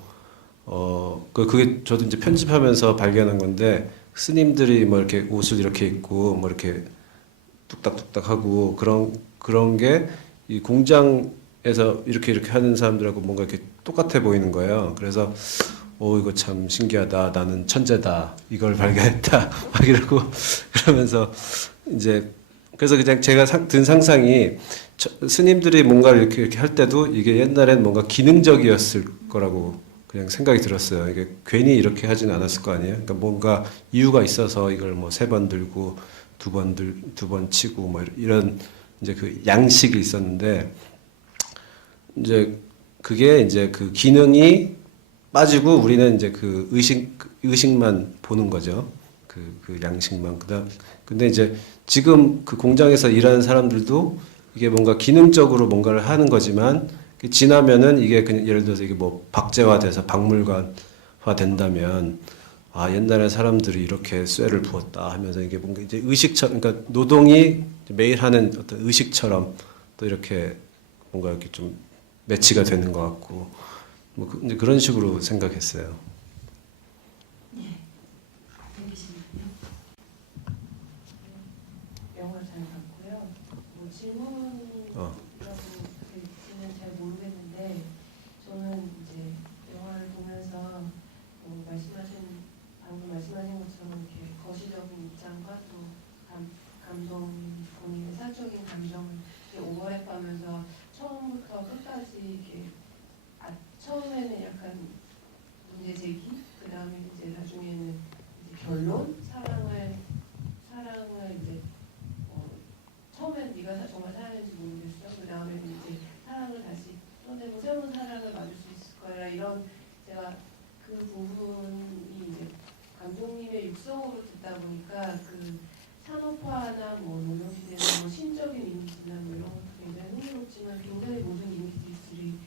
그게 저도 이제 편집하면서 발견한 건데, 스님들이 뭐 이렇게 옷을 이렇게 입고 뭐 이렇게 뚝딱뚝딱 하고 그런 게 이 공장에서 이렇게 하는 사람들하고 뭔가 이렇게 똑같아 보이는 거예요. 그래서 이거 참 신기하다. 나는 천재다. 이걸 발견했다. 막 이러고 그러면서 이제 그래서 그냥 제가 든 상상이 스님들이 뭔가를 이렇게 할 때도 이게 옛날엔 뭔가 기능적이었을 거라고 그냥 생각이 들었어요. 이게 괜히 이렇게 하진 않았을 거 아니에요. 그러니까 뭔가 이유가 있어서 이걸 뭐 3번 들고 2번 치고 뭐 이런 이제 그 양식이 있었는데, 이제 그게 이제 그 기능이 빠지고 우리는 이제 그 의식만 보는 거죠. 그 양식만. 근데 이제 지금 그 공장에서 일하는 사람들도 이게 뭔가 기능적으로 뭔가를 하는 거지만 지나면은 이게 그냥 예를 들어서 이게 뭐 박제화돼서 박물관화 된다면, 옛날에 사람들이 이렇게 쇠를 부었다 하면서 이게 뭔가 이제 의식처럼, 그러니까 노동이 매일 하는 어떤 의식처럼 또 이렇게 뭔가 이렇게 좀 매치가 되는 것 같고 뭐 이제 그런 식으로 생각했어요. 예. 대기실은요? 영화 잘 봤고요. 뭐 질문이라고 될지는 잘 모르겠는데 저는 이제 영화를 보면서 뭐 방금 말씀하신 것처럼 이렇게 거시적인 입장과 또 감동, 본인의 사적인 감정을 이렇게 오버랩하면서 처음부터 끝까지 이렇게 처음에는 약간 문제 제기, 그 다음에 이제 나중에는 이제 결론, 사랑을 이제 처음엔 네가 정말 사랑했는지 모르겠어. 그 다음에는 이제 사랑을 다시 쏟아내고 새로운 사랑을 맞을 수 있을 거야. 이런 제가 그 부분이 이제 감독님의 육성으로 듣다 보니까 그 산업화나 뭐 노동시대나 뭐 신적인 이미지나 뭐 이런 것도 굉장히 흥미롭지만 굉장히 모든 이미지들이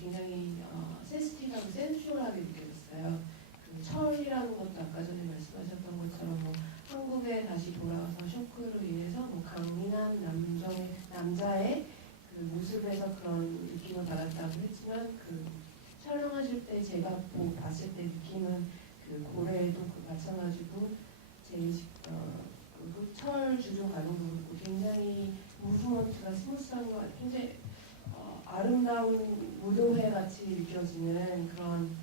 굉장히 센시티브하고 센슈얼하게 느껴졌어요. 그 철이라는 것도 아까 전에 말씀하셨던 것처럼 뭐 한국에 다시 돌아와서 쇼크로 인해서 뭐 강인한 남자의 그 모습에서 그런 느낌을 받았다고 했지만 그 촬영하실 때 제가 봤을 때 느낌은 그 고래도 마찬가지고 철 주조 과정도 그렇고 굉장히 무브먼트가 스무스한 거 굉장히 아름다운 무도회 같이 느껴지는 그런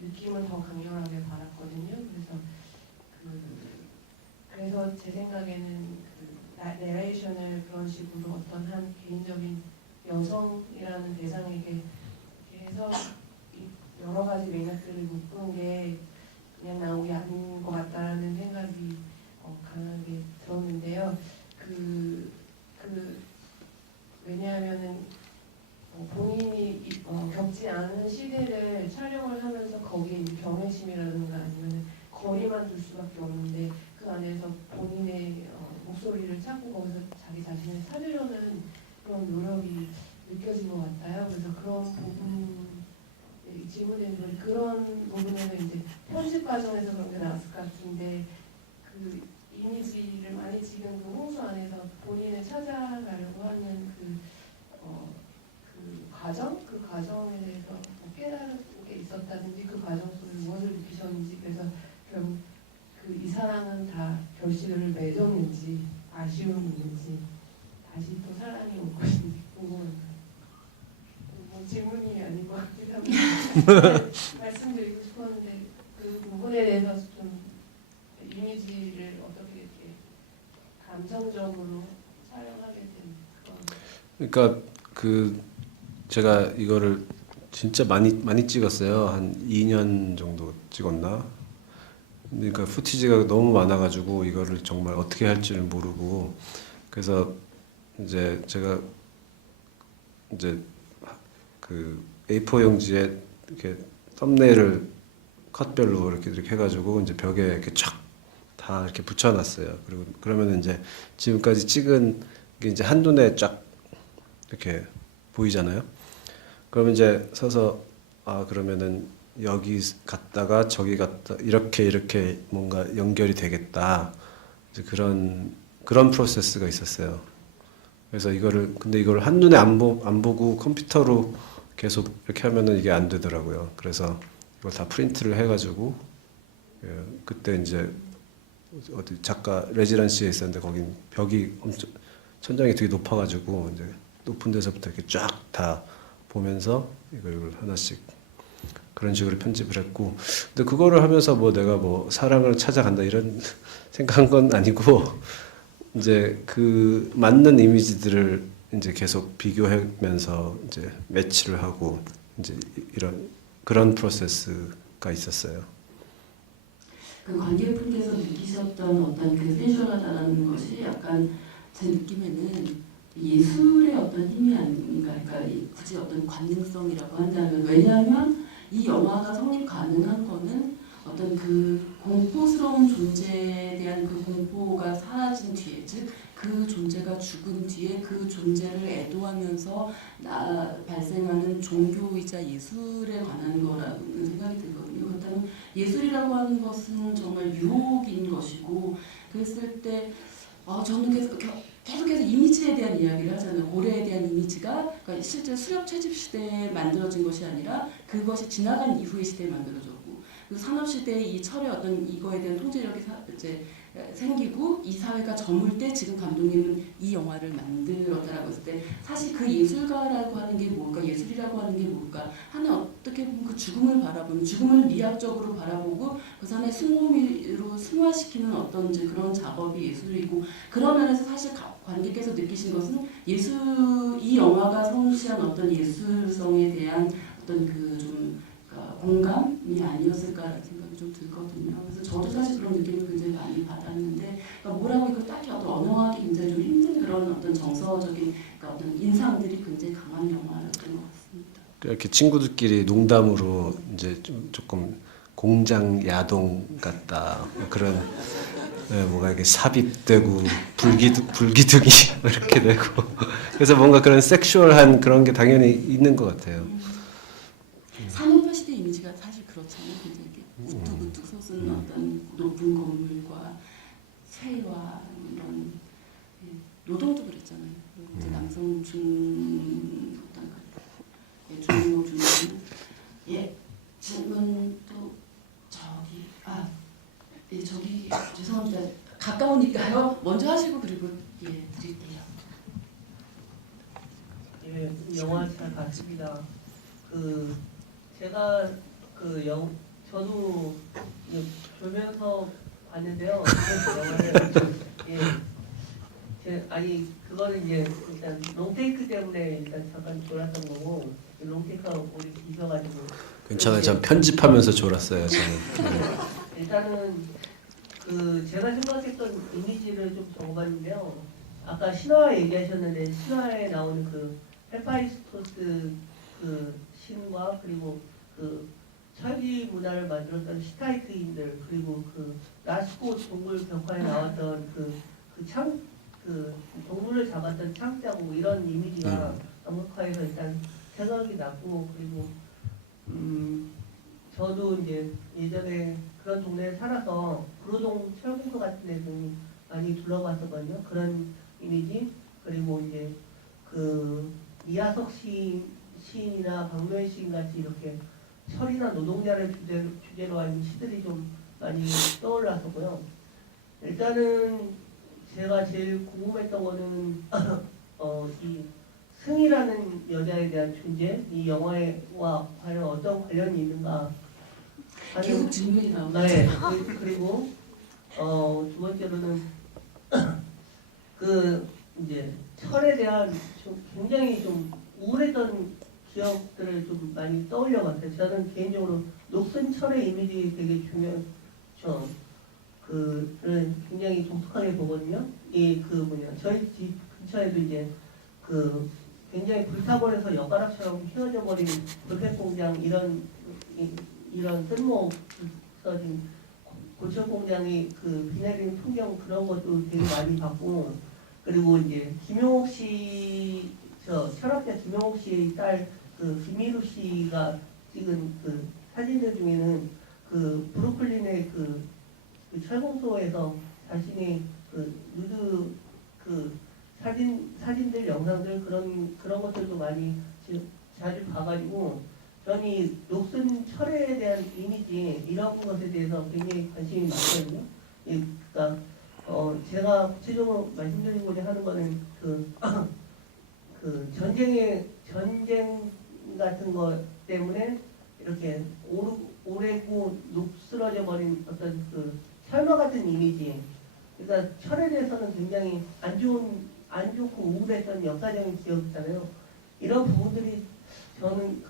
느낌을 더 강렬하게 받았거든요. 그래서 제 생각에는 그 내레이션을 그런 식으로 어떤 한 개인적인 여성이라는 대상에게 해서 여러 가지 맥락들을 묶은 게 그냥 나오기 아닌 것 같다라는 생각이 강하게 들었는데요. 왜냐하면은 본인이 겪지 않은 시대를 촬영을 하면서 거기에 경외심이라든가 아니면 거리만 둘 수밖에 없는데 그 안에서 본인의 목소리를 찾고 거기서 자기 자신을 찾으려는 그런 노력이 느껴진 것 같아요. 그래서 그런 부분 질문에 그런 부분에는 이제 편집 과정에서 그런 게 나왔을 것 같은데 그 이미지를 많이 찍은 그 홍수 안에서 본인을 찾아가려고 하는 그 과정? 그 과정에 대해서 뭐 깨달은 게 있었다든지 그 과정 속에 무엇을 느끼셨는지 그래서 결국 이 사랑은 다 결실을 맺었는지 아쉬움이 있는지 다시 또 사랑이 올 것인지 궁금합니다. 뭐 질문이 아닌 것 같기도 합니다. 말씀드리고 싶었는데 그 부분에 대해서 좀 이미지를 어떻게 이렇게 감성적으로 촬영하게 된 그런. 그러니까 제가 이거를 진짜 많이 찍었어요. 한 2년 정도 찍었나? 그러니까 후티지가 너무 많아가지고 이거를 정말 어떻게 할지를 모르고 그래서 이제 제가 이제 그 A4 용지에 이렇게 썸네일을 컷별로 이렇게 해가지고 이제 벽에 이렇게 쫙 다 이렇게 붙여놨어요. 그리고 그러면 이제 지금까지 찍은 게 이제 한눈에 쫙 이렇게 보이잖아요. 그러면 이제 서서 그러면은 여기 갔다가 저기 갔다 이렇게 뭔가 연결이 되겠다. 이제 그런 프로세스가 있었어요. 그래서 근데 이걸 한눈에 안 보고 컴퓨터로 계속 이렇게 하면은 이게 안 되더라고요. 그래서 이걸 다 프린트를 해가지고 그때 이제 어디 작가 레지던시에 있었는데 거긴 벽이 엄청 천장이 되게 높아가지고 이제 높은 데서부터 이렇게 쫙 다 보면서 이걸 하나씩 그런 식으로 편집을 했고 근데 그거를 하면서 뭐 내가 뭐 사랑을 찾아간다 이런 생각한 건 아니고 이제 그 맞는 이미지들을 이제 계속 비교하면서 이제 매치를 하고 이제 그런 프로세스가 있었어요. 그 관객분께서 느끼셨던 어떤 그 센슈얼하다는 것이 약간 제 느낌에는 예술의 어떤 힘이 아닌가, 그러니까 굳이 어떤 관능성이라고 한다면 왜냐하면 이 영화가 성립 가능한 거는 어떤 그 공포스러운 존재에 대한 그 공포가 사라진 뒤에, 즉 그 존재가 죽은 뒤에 그 존재를 애도하면서 발생하는 종교이자 예술에 관한 거라는 생각이 들거든요. 그렇다면 예술이라고 하는 것은 정말 유혹인 것이고 그랬을 때 저는 계속 계속해서 이미지에 대한 이야기를 하잖아요. 고래에 대한 이미지가 그러니까 실제 수렵 채집 시대에 만들어진 것이 아니라 그것이 지나간 이후의 시대에 만들어졌고, 그리고 산업 시대의 이 철의 어떤 이거에 대한 통제력이 이제 생기고 이 사회가 저물 때 지금 감독님은 이 영화를 만들었다라고 했을 때 사실 그 예술가라고 하는 게 뭘까, 예술이라고 하는 게 뭘까 하는 어떻게 보면 그 죽음을 바라보는, 죽음을 미학적으로 바라보고 그 산의 숭고미로 승화시키는 어떤 이제 그런 작업이 예술이고, 그런 면에서 사실 관객께서 느끼신 것은 이 영화가 성취한 어떤 예술성에 대한 어떤 그좀 공감이 아니었을까라는 생각이 좀 들거든요. 그래서 저도 사실 그런 느낌을 굉장히 많이 받았는데, 그러니까 뭐라고 이걸 딱히 어떤 언어하기 굉장히 좀 힘든 그런 어떤 정서적인 그러니까 어떤 인상들이 굉장히 강한 영화였던 것 같습니다. 이렇게 친구들끼리 농담으로 이제 좀 조금 공장 야동 같다 그런 뭐가 이렇게 삽입되고 불기둥이 이렇게 되고 그래서 뭔가 그런 섹슈얼한 그런 게 당연히 있는 것 같아요. 산업화 시대 이미지가 사실 그렇잖아요. 굉장히 이렇게 우뚝우뚝 솟은 어떤 높은 건물과 새와 이런 노동도 그랬잖아요. 이제 남성 중 어떤 중고 중년 질문 또 저기 죄송합니다. 가까우니까요. 먼저 하시고 그리고 드릴게요. 예, 영화 잘 봤습니다. 제가 저도 졸면서 봤는데요. 그 영화를 그거는 이제 일단 롱테이크 때문에 일단 잠깐 졸았던 거고, 롱테이크가 우리 있어가지고. 괜찮아요. 전 편집하면서 졸았어요. 저는. 일단은 제가 생각했던 이미지를 좀 적어봤는데요. 아까 신화 얘기하셨는데 신화에 나오는 헤파이스토스 신과 그리고 철기 문화를 만들었던 시타이트인들, 그리고 라스코 동물 벽화에 나왔던 동물을 잡았던 창자국, 이런 이미지가 암흑화에서 일단 생각이 났고, 그리고 저도 이제 예전에 그런 동네에 살아서 구로동 철공소 같은 데 많이 둘러봤었거든요. 그런 이미지, 그리고 이제 이하석 시인이나 박노해 시인 같이 이렇게 철이나 노동자를 주제로 한 시들이 좀 많이 떠올랐었고요. 일단은 제가 제일 궁금했던 거는 이 승희라는 여자에 대한 존재, 이 영화와 과연 어떤 관련이 있는가 하는. 계속 질문이 나오죠. 네. 그리고 두 번째로는 이제 철에 대한 굉장히 좀 우울했던 기억들을 좀 많이 떠올려봤어요. 저는 개인적으로 녹슨 철의 이미지 되게 그를 굉장히 독특하게 보거든요. 저희 집 근처에도 이제 굉장히 불타버려서 엿가락처럼 휘어져 버린 불펜 공장, 이런 쓸모없어진 고철 공장이 비 내리는 풍경, 그런 것도 되게 많이 봤고, 그리고 이제 김용옥 씨, 철학자 김용옥 씨의 딸 김미루 씨가 찍은 사진들 중에는 브루클린의 철공소에서 자신의 누드 사진들, 영상들, 그런 것들도 많이 자주 봐가지고, 저는 녹슨 철에 대한 이미지, 이런 것에 대해서 굉장히 관심이 많거든요. 그러니까 제가 구체적으로 말씀드리고자 하는 거는 전쟁 같은 것 때문에 이렇게 오래고 녹슬어져 버린 어떤 철마 같은 이미지. 그러니까 철에 대해서는 굉장히 안 좋고 우울했던 역사적인 기억이잖아요. 이런 부분들이 저는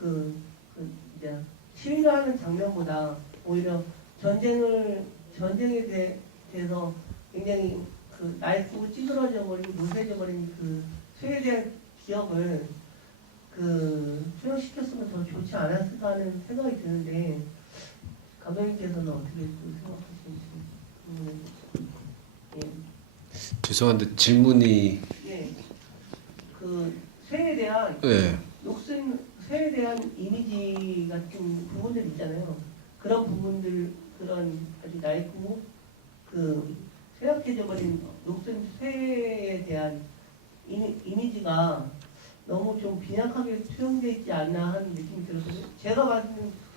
이제 시위를 하는 장면보다 오히려 전쟁에 대해서 굉장히 낡고 찌그러져 버린, 무쇠져 버린 수에 대한 기억을 표현시켰으면 더 좋지 않았을까 하는 생각이 드는데, 감독님께서는 어떻게 생각하시는지. 예. 죄송한데 질문이 쇠에 대한 녹슨 쇠에 대한 이미지 같은 부분들 있잖아요. 그런 부분들, 그런 아주 낡고 쇠약해져 버린 녹슨 쇠에 대한 않나 하는 느낌이 들었어요. 제가 봤을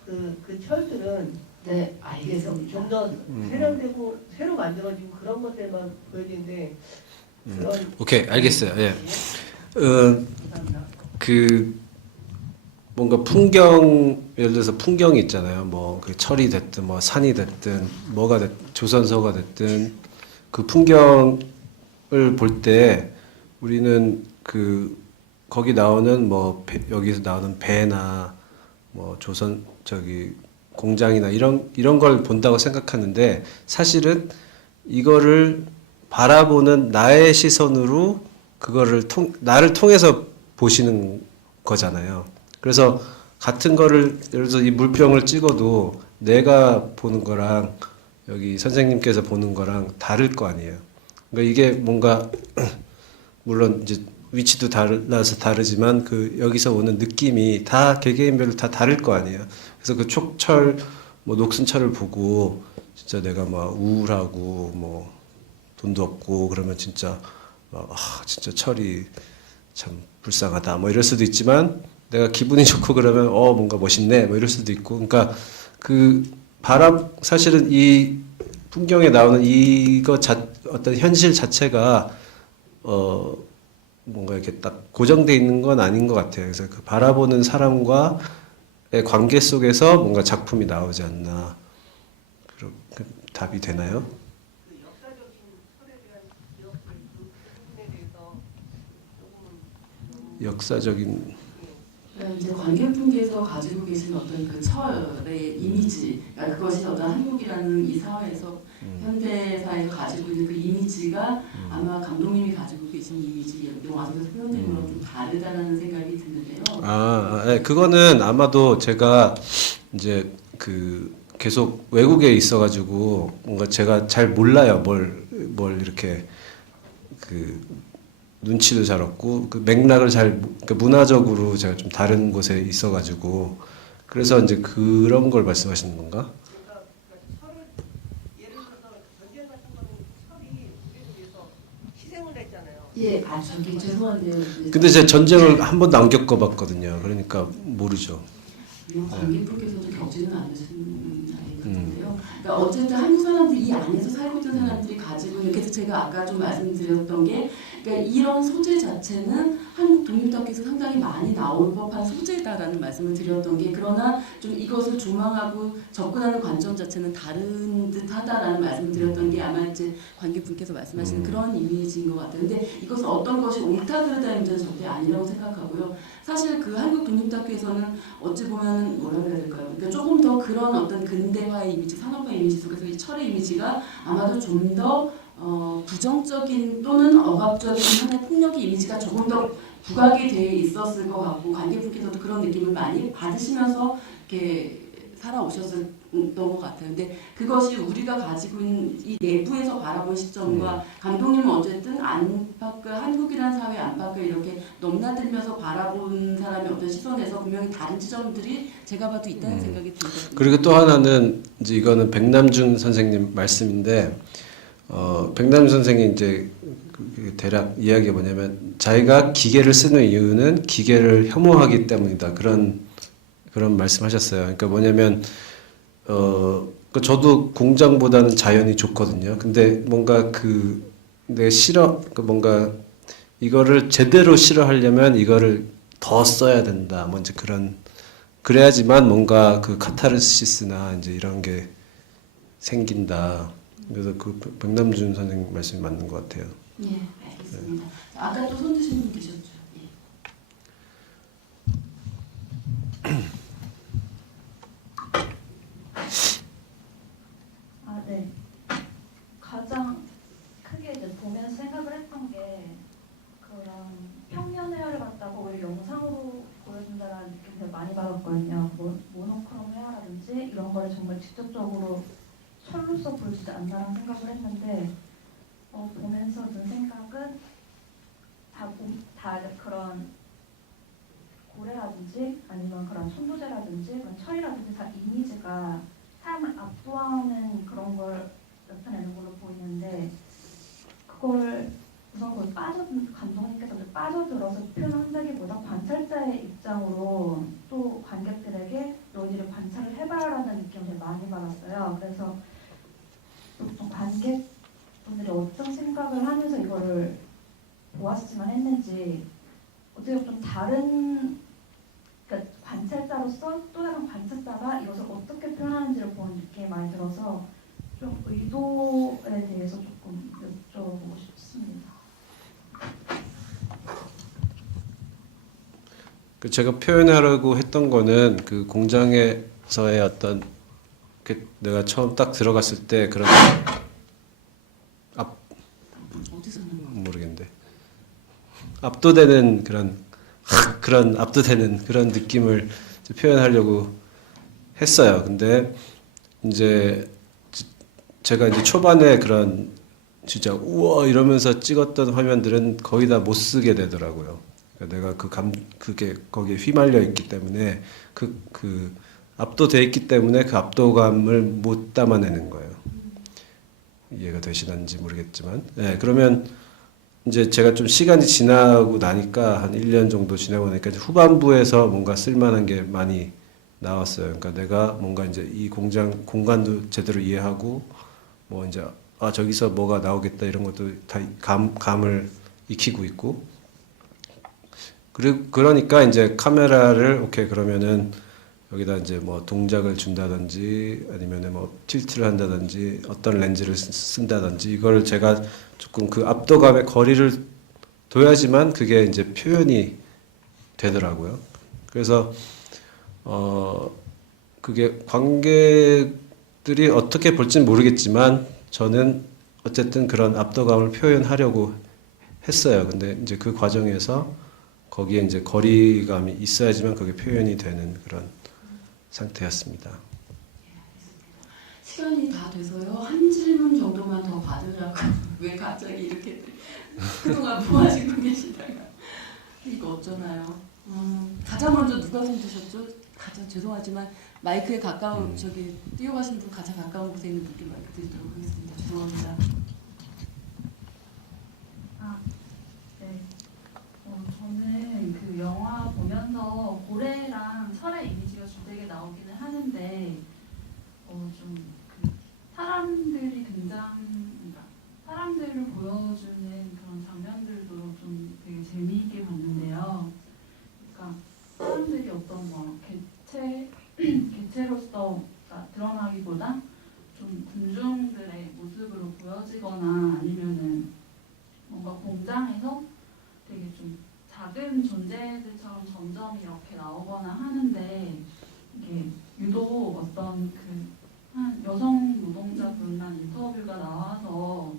때는 그 철들은 네, 알겠습니다. 좀 더 세련되고 새로 만들어지고 그런 것들만 보여지는데 그런 오케이, 알겠어요. 예. 감사합니다. 그 뭔가 풍경, 예를 들어서 풍경이 있잖아요. 뭐 그 철이 됐든 뭐 산이 됐든 뭐가 됐든 조선소가 됐든 그 풍경을 볼 때 우리는 그 거기 나오는 뭐 여기서 나오는 배나 뭐 조선 저기 공장이나 이런 걸 본다고 생각하는데 사실은 이거를 바라보는 나의 시선으로 그거를 나를 통해서 보시는 거잖아요. 그래서 같은 거를 예를 들어서 이 물병을 찍어도 내가 보는 거랑 여기 선생님께서 보는 거랑 다를 거 아니에요. 그러니까 이게 뭔가 물론 이제 위치도 달라서 다르지만 그 여기서 오는 느낌이 다 개개인별로 다 다를 거 아니에요. 그래서 그 촉철 뭐 녹슨철을 보고 진짜 내가 막 우울하고 뭐 돈도 없고 그러면 진짜 막 진짜 철이 참 불쌍하다 뭐 이럴 수도 있지만 내가 기분이 좋고 그러면 뭔가 멋있네 뭐 이럴 수도 있고 그러니까 그 사실은 이 풍경에 나오는 어떤 현실 자체가 뭔가 이렇게 딱 고정돼 있는 건 아닌 것 같아요. 그래서 그 바라보는 사람과의 관계 속에서 뭔가 작품이 나오지 않나. 그런 답이 되나요? 그 역사적인 철에 대한 기억들 그 부분에 대해서 조금은 역사적인 그러니까 이제 관객분께서 가지고 계신 어떤 그 철의 이미지, 그러니까 그것이 어떤 한국이라는 이 사회에서 현대사에서 가지고 있는 그 이미지가 아마 감독님이 가지고 계신 이미지, 영화 속에서 표현된 거랑 좀 다르다는 생각이 드는데요. 네, 그거는 아마도 제가 이제 그 계속 외국에 있어가지고 뭔가 제가 잘 몰라요. 뭘 이렇게 그 눈치도 잘 없고 그 맥락을 그러니까 문화적으로 제가 좀 다른 곳에 있어가지고 그래서 이제 그런 걸 말씀하시는 건가? 그러니까 철을 예를 들어서 전쟁 같은 거는 철이 우리를 위해서 희생을 했잖아요. 예, 저기 죄송한데요. 근데 제가 전쟁을 한 번도 안 겪어봤거든요. 그러니까 모르죠. 관객분께서도 겪지는 않으신 같은데요. 그러니까 어쨌든 한국 사람들이 이 안에서 살고 있는 사람들이 가지고 있는 그래서 제가 아까 좀 말씀드렸던 게 그러니까 이런 소재 자체는 한국 독립다큐에서 상당히 많이 나올 법한 소재다라는 말씀을 드렸던 게 그러나 좀 이것을 조망하고 접근하는 관점 자체는 다른 듯하다라는 말씀을 드렸던 게 아마 이제 관객분께서 말씀하시는 그런 이미지인 것 같아요. 근데 이것은 어떤 것이 옳다 그르다의 문제는 절대 아니라고 생각하고요. 사실 그 한국 독립다큐에서는 어찌 보면 뭐라 그래야 될까요? 그러니까 조금 더 그런 어떤 근대화의 이미지, 산업화 이미지 속에서 이 철의 이미지가 아마도 좀 더 부정적인 또는 억압적인 하나의 폭력의 이미지가 조금 더 부각이 돼 있었을 것 같고 관객분께서도 그런 느낌을 많이 받으시면서 이렇게 살아오셨을 것 같아요. 근데 그것이 우리가 가지고 있는 이 내부에서 바라본 시점과 감독님은 어쨌든 안팎을 한국이라는 사회 안팎을 이렇게 넘나들면서 바라본 사람의 어떤 시선에서 분명히 다른 지점들이 제가 봐도 있다는 생각이 들거든요. 그리고 또 하나는 이제 이거는 백남준 선생님 말씀인데 백남준 선생이 이제 그 대략 이야기가 뭐냐면 자기가 기계를 쓰는 이유는 기계를 혐오하기 때문이다 그런 말씀하셨어요. 그러니까 뭐냐면 저도 공장보다는 자연이 좋거든요. 근데 뭔가 내 뭔가 이거를 제대로 싫어하려면 이거를 더 써야 된다. 먼저 그래야지만 뭔가 그 카타르시스나 이제 이런 게 생긴다. 그래서 그 백남준 선생님 말씀이 맞는 것 같아요. 네, 알겠습니다. 아까 또 손 드신 분 계셨죠? 네. 가장 크게 이제 보면서 생각을 했던 게 그런 평면 회화를 갖다가 오히려 영상으로 보여준다라는 느낌을 되게 많이 받았거든요. 모노크롬 회화라든지 이런 거를 정말 직접적으로 철로서 보여주지 않나라는 생각을 했는데 보면서 든 생각은 다 그런 고래라든지 아니면 그런 손도제라든지 그런 철이라든지 다 이미지가 사람을 압도하는 그런 걸 나타내는 걸로 보이는데 그걸 우선 거기 감독님께서 빠져들어서 표현한다기보다 관찰자의 입장으로 또 관객들에게 논의를 관찰을 해봐라는 느낌을 많이 받았어요. 그래서 좀 관객분들이 어떤 생각을 하면서 이거를 보았으면 했는지 어떻게 좀 다른 그러니까 관찰자로서 또 다른 관찰자가 이것을 어떻게 표현하는지를 보는 느낌이 많이 들어서 좀 의도에 대해서 조금 여쭤보고 싶습니다. 제가 표현하려고 했던 거는 그 공장에서의 어떤 내가 처음 딱 들어갔을 때 그런 어디서 모르겠는데 압도되는 그런 압도되는 그런 느낌을 표현하려고 했어요. 근데 이제 제가 이제 초반에 그런 진짜 우와 이러면서 찍었던 화면들은 거의 다 못 쓰게 되더라고요. 그러니까 내가 그게 거기에 휘말려 있기 때문에 그 압도돼 있기 때문에 그 압도감을 못 담아내는 거예요. 이해가 되시는지 모르겠지만, 네, 그러면 이제 제가 좀 시간이 지나고 나니까 한 1년 정도 지나고 나니까 이제 후반부에서 뭔가 쓸만한 게 많이 나왔어요. 그러니까 내가 뭔가 이제 이 공간도 제대로 이해하고 뭐 이제 저기서 뭐가 나오겠다 이런 것도 다 감을 익히고 있고 그러니까 이제 카메라를 오케이 그러면은 여기다 이제 뭐 동작을 준다든지 아니면은 뭐 틸트를 한다든지 어떤 렌즈를 쓴다든지 이걸 제가 조금 그 압도감의 거리를 둬야지만 그게 이제 표현이 되더라고요. 그래서 그게 관객들이 어떻게 볼지는 모르겠지만 저는 어쨌든 그런 압도감을 표현하려고 했어요. 근데 이제 그 과정에서 거기에 이제 거리감이 있어야지만 그게 표현이 되는 그런 상태였습니다. 시간이 다 돼서요. 한 질문 정도만 더 받으라고. 왜 갑자기 이렇게 그동안 뭐 하시고 계시다가 이거 어쩌나요? 가장 먼저 누가 손 드셨죠? 가장 죄송하지만 마이크에 가까운 저기 뛰어가신 분 가장 가까운 곳에 있는 분께 마이크 드리도록 하겠습니다. 죄송합니다. 네. 저는 그 영화 보면서 고래랑 설의 이미지가 주되게 나오기는 하는데 좀그 사람들이 그러니까 사람들을 보여주는 그런 장면들도 좀 되게 재미있게 봤는데요. 그러니까 사람들이 어떤 뭐 개체로서 드러나기보다 좀 군중들의 모습으로 보여지거나 아니면은 뭔가 공장에서 되게 좀 작은 존재들처럼 점점 이렇게 나오거나 하는데 이게 유독 어떤 한 여성 노동자분만 인터뷰가 나와서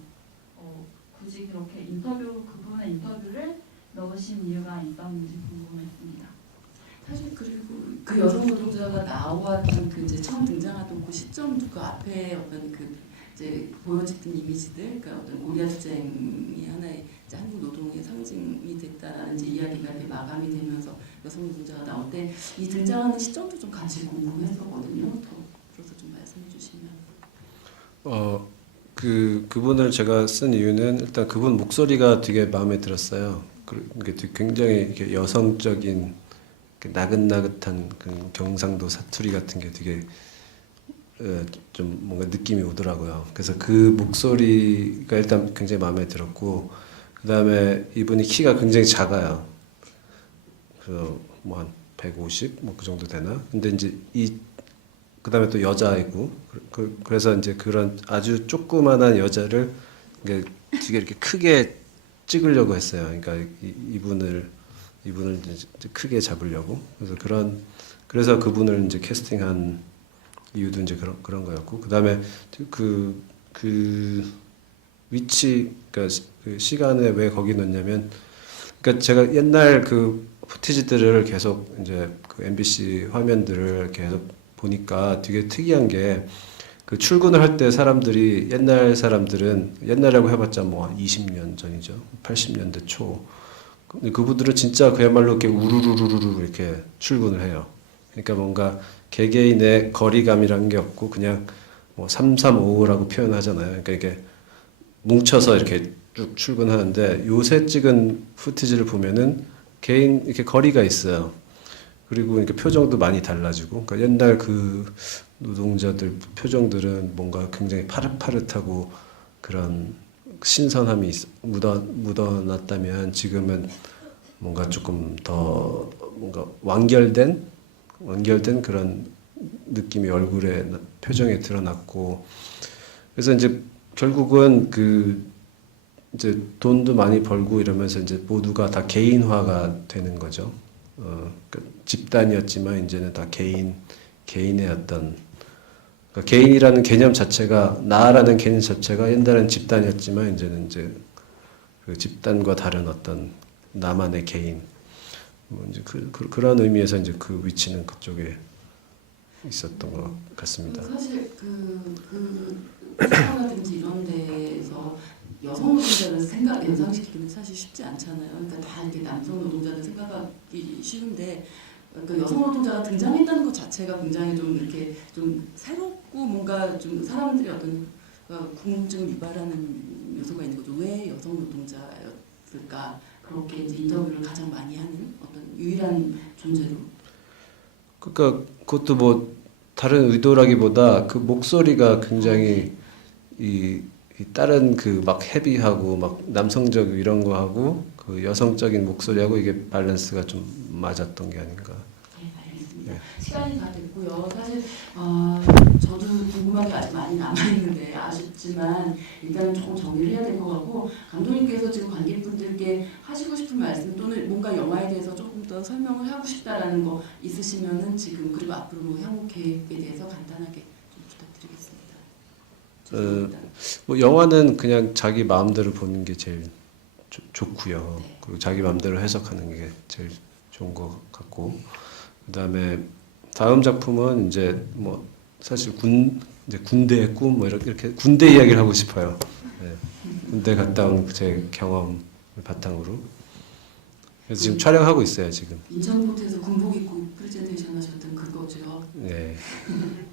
굳이 그렇게 그분의 인터뷰를 넣으신 이유가 있었는지 궁금했습니다. 사실 그리고 그 여성 노동자가 나왔던 그 이제 처음 등장하던 그 시점도 그 앞에 어떤 그 이제 보여지던 이미지들, 그러니까 어떤 고리아 투쟁이 하나의 이제 한국 노동의 상징이 됐다라는 이제 이야기가 이렇게 마감이 되면서 여성 노동자가 나올 때 이 등장하는 시점도 좀 같이 궁금했었거든요. 더 그래서 좀 말씀해 주시면. 그분을 제가 쓴 이유는 일단 그분 목소리가 되게 마음에 들었어요. 그게 굉장히 이렇게 여성적인 나긋나긋한 그 경상도 사투리 같은 게 되게 좀 뭔가 느낌이 오더라고요. 그래서 그 목소리가 일단 굉장히 마음에 들었고 그 다음에 이분이 키가 굉장히 작아요. 그래서 뭐 한 150 뭐 그 정도 되나? 근데 이제 그 다음에 또 여자이고 그래서 이제 그런 아주 조그만한 여자를 되게 이렇게 크게 찍으려고 했어요. 그러니까 이분을 이제 크게 잡으려고 그래서 그분을 이제 캐스팅한 이유도 이제 그런 거였고 그 다음에 그 위치 그러니까 그 시간에 왜 거기 넣냐면 그러니까 제가 옛날 그 포티지들을 계속 이제 그 MBC 화면들을 계속 보니까 되게 특이한 게 그 출근을 할 때 사람들이 옛날 사람들은 옛날이라고 해봤자 뭐 20년 전이죠. 80년대 초. 근데 그분들은 진짜 그야말로 이렇게 우르르르르 이렇게 출근을 해요. 그러니까 뭔가 개개인의 거리감이라는 게 없고 그냥 뭐 3355라고 표현하잖아요. 그러니까 이게 뭉쳐서 이렇게 쭉 출근하는데 요새 찍은 후티지를 보면은 개인 이렇게 거리가 있어요. 그리고 이렇게 표정도 많이 달라지고, 그러니까 옛날 그 노동자들 표정들은 뭔가 굉장히 파릇파릇하고 그런 신선함이 묻어났다면 지금은 뭔가 조금 더 뭔가 완결된 그런 느낌이 얼굴에 표정에 드러났고, 그래서 이제 결국은 그 이제 돈도 많이 벌고 이러면서 이제 모두가 다 개인화가 되는 거죠. 그러니까 집단이었지만 이제는 다 개인의 어떤, 그러니까 개인이라는 개념 자체가, 나라는 개념 자체가 옛날엔 집단이었지만 이제는 이제 그 집단과 다른 어떤 나만의 개인, 뭐 이제 그런 의미에서 이제 그 위치는 그쪽에 있었던 것 같습니다. 사실 회사라든지 이런 데에서 여성 노동자를 연상시키기는 사실 쉽지 않잖아요. 그러니까 다 이렇게 남성 노동자를 생각하기 쉬운데, 그러니까 여성 노동자가 등장했다는 것 자체가 굉장히 좀 이렇게 좀 새롭고 뭔가 좀 사람들이 어떤 궁금증을 유발하는 요소가 있는 거죠. 왜 여성 노동자였을까? 그렇게 이제 인터뷰를 가장 많이 하는 어떤 유일한 존재로. 그러니까 그것도 뭐 다른 의도라기보다 그 목소리가 굉장히 이 다른 그 막 헤비하고 막 남성적 이런 거 하고 그 여성적인 목소리하고 이게 밸런스가 좀 맞았던 게 아닌가. 네, 알겠습니다. 네. 시간이 다 됐고요. 사실 저도 궁금한 게 아직 많이 남아있는데 아쉽지만 일단은 조금 정리를 해야 될 것 같고, 감독님께서 지금 관객분들께 하시고 싶은 말씀 또는 뭔가 영화에 대해서 조금 더 설명을 하고 싶다라는 거 있으시면은 지금, 그리고 앞으로 뭐 향후 계획에 대해서 간단하게 좀 부탁드리겠습니다. 죄송합니다. 뭐 영화는 그냥 자기 마음대로 보는 게 제일 좋고요. 네. 그리고 자기 마음대로 해석하는 게 제일 좋은 것 같고, 그다음에 다음 작품은 이제 뭐 사실 이제 군대의 꿈 뭐 이렇게 군대 이야기를 하고 싶어요. 네. 군대 갔다 온 제 경험을 바탕으로. 그래서 지금 촬영하고 있어요 지금. 인천포트에서 군복 입고 프레젠테이션 하셨던 그거죠. 네.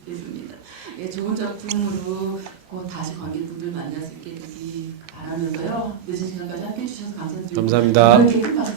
알겠습니다. 예, 좋은 작품으로 곧 다시 관객분들 만날 수 있게 되기 바라면서요. 늦은 시간까지 함께해 주셔서 감사드립니다. 감사합니다. 이렇게 큰 박수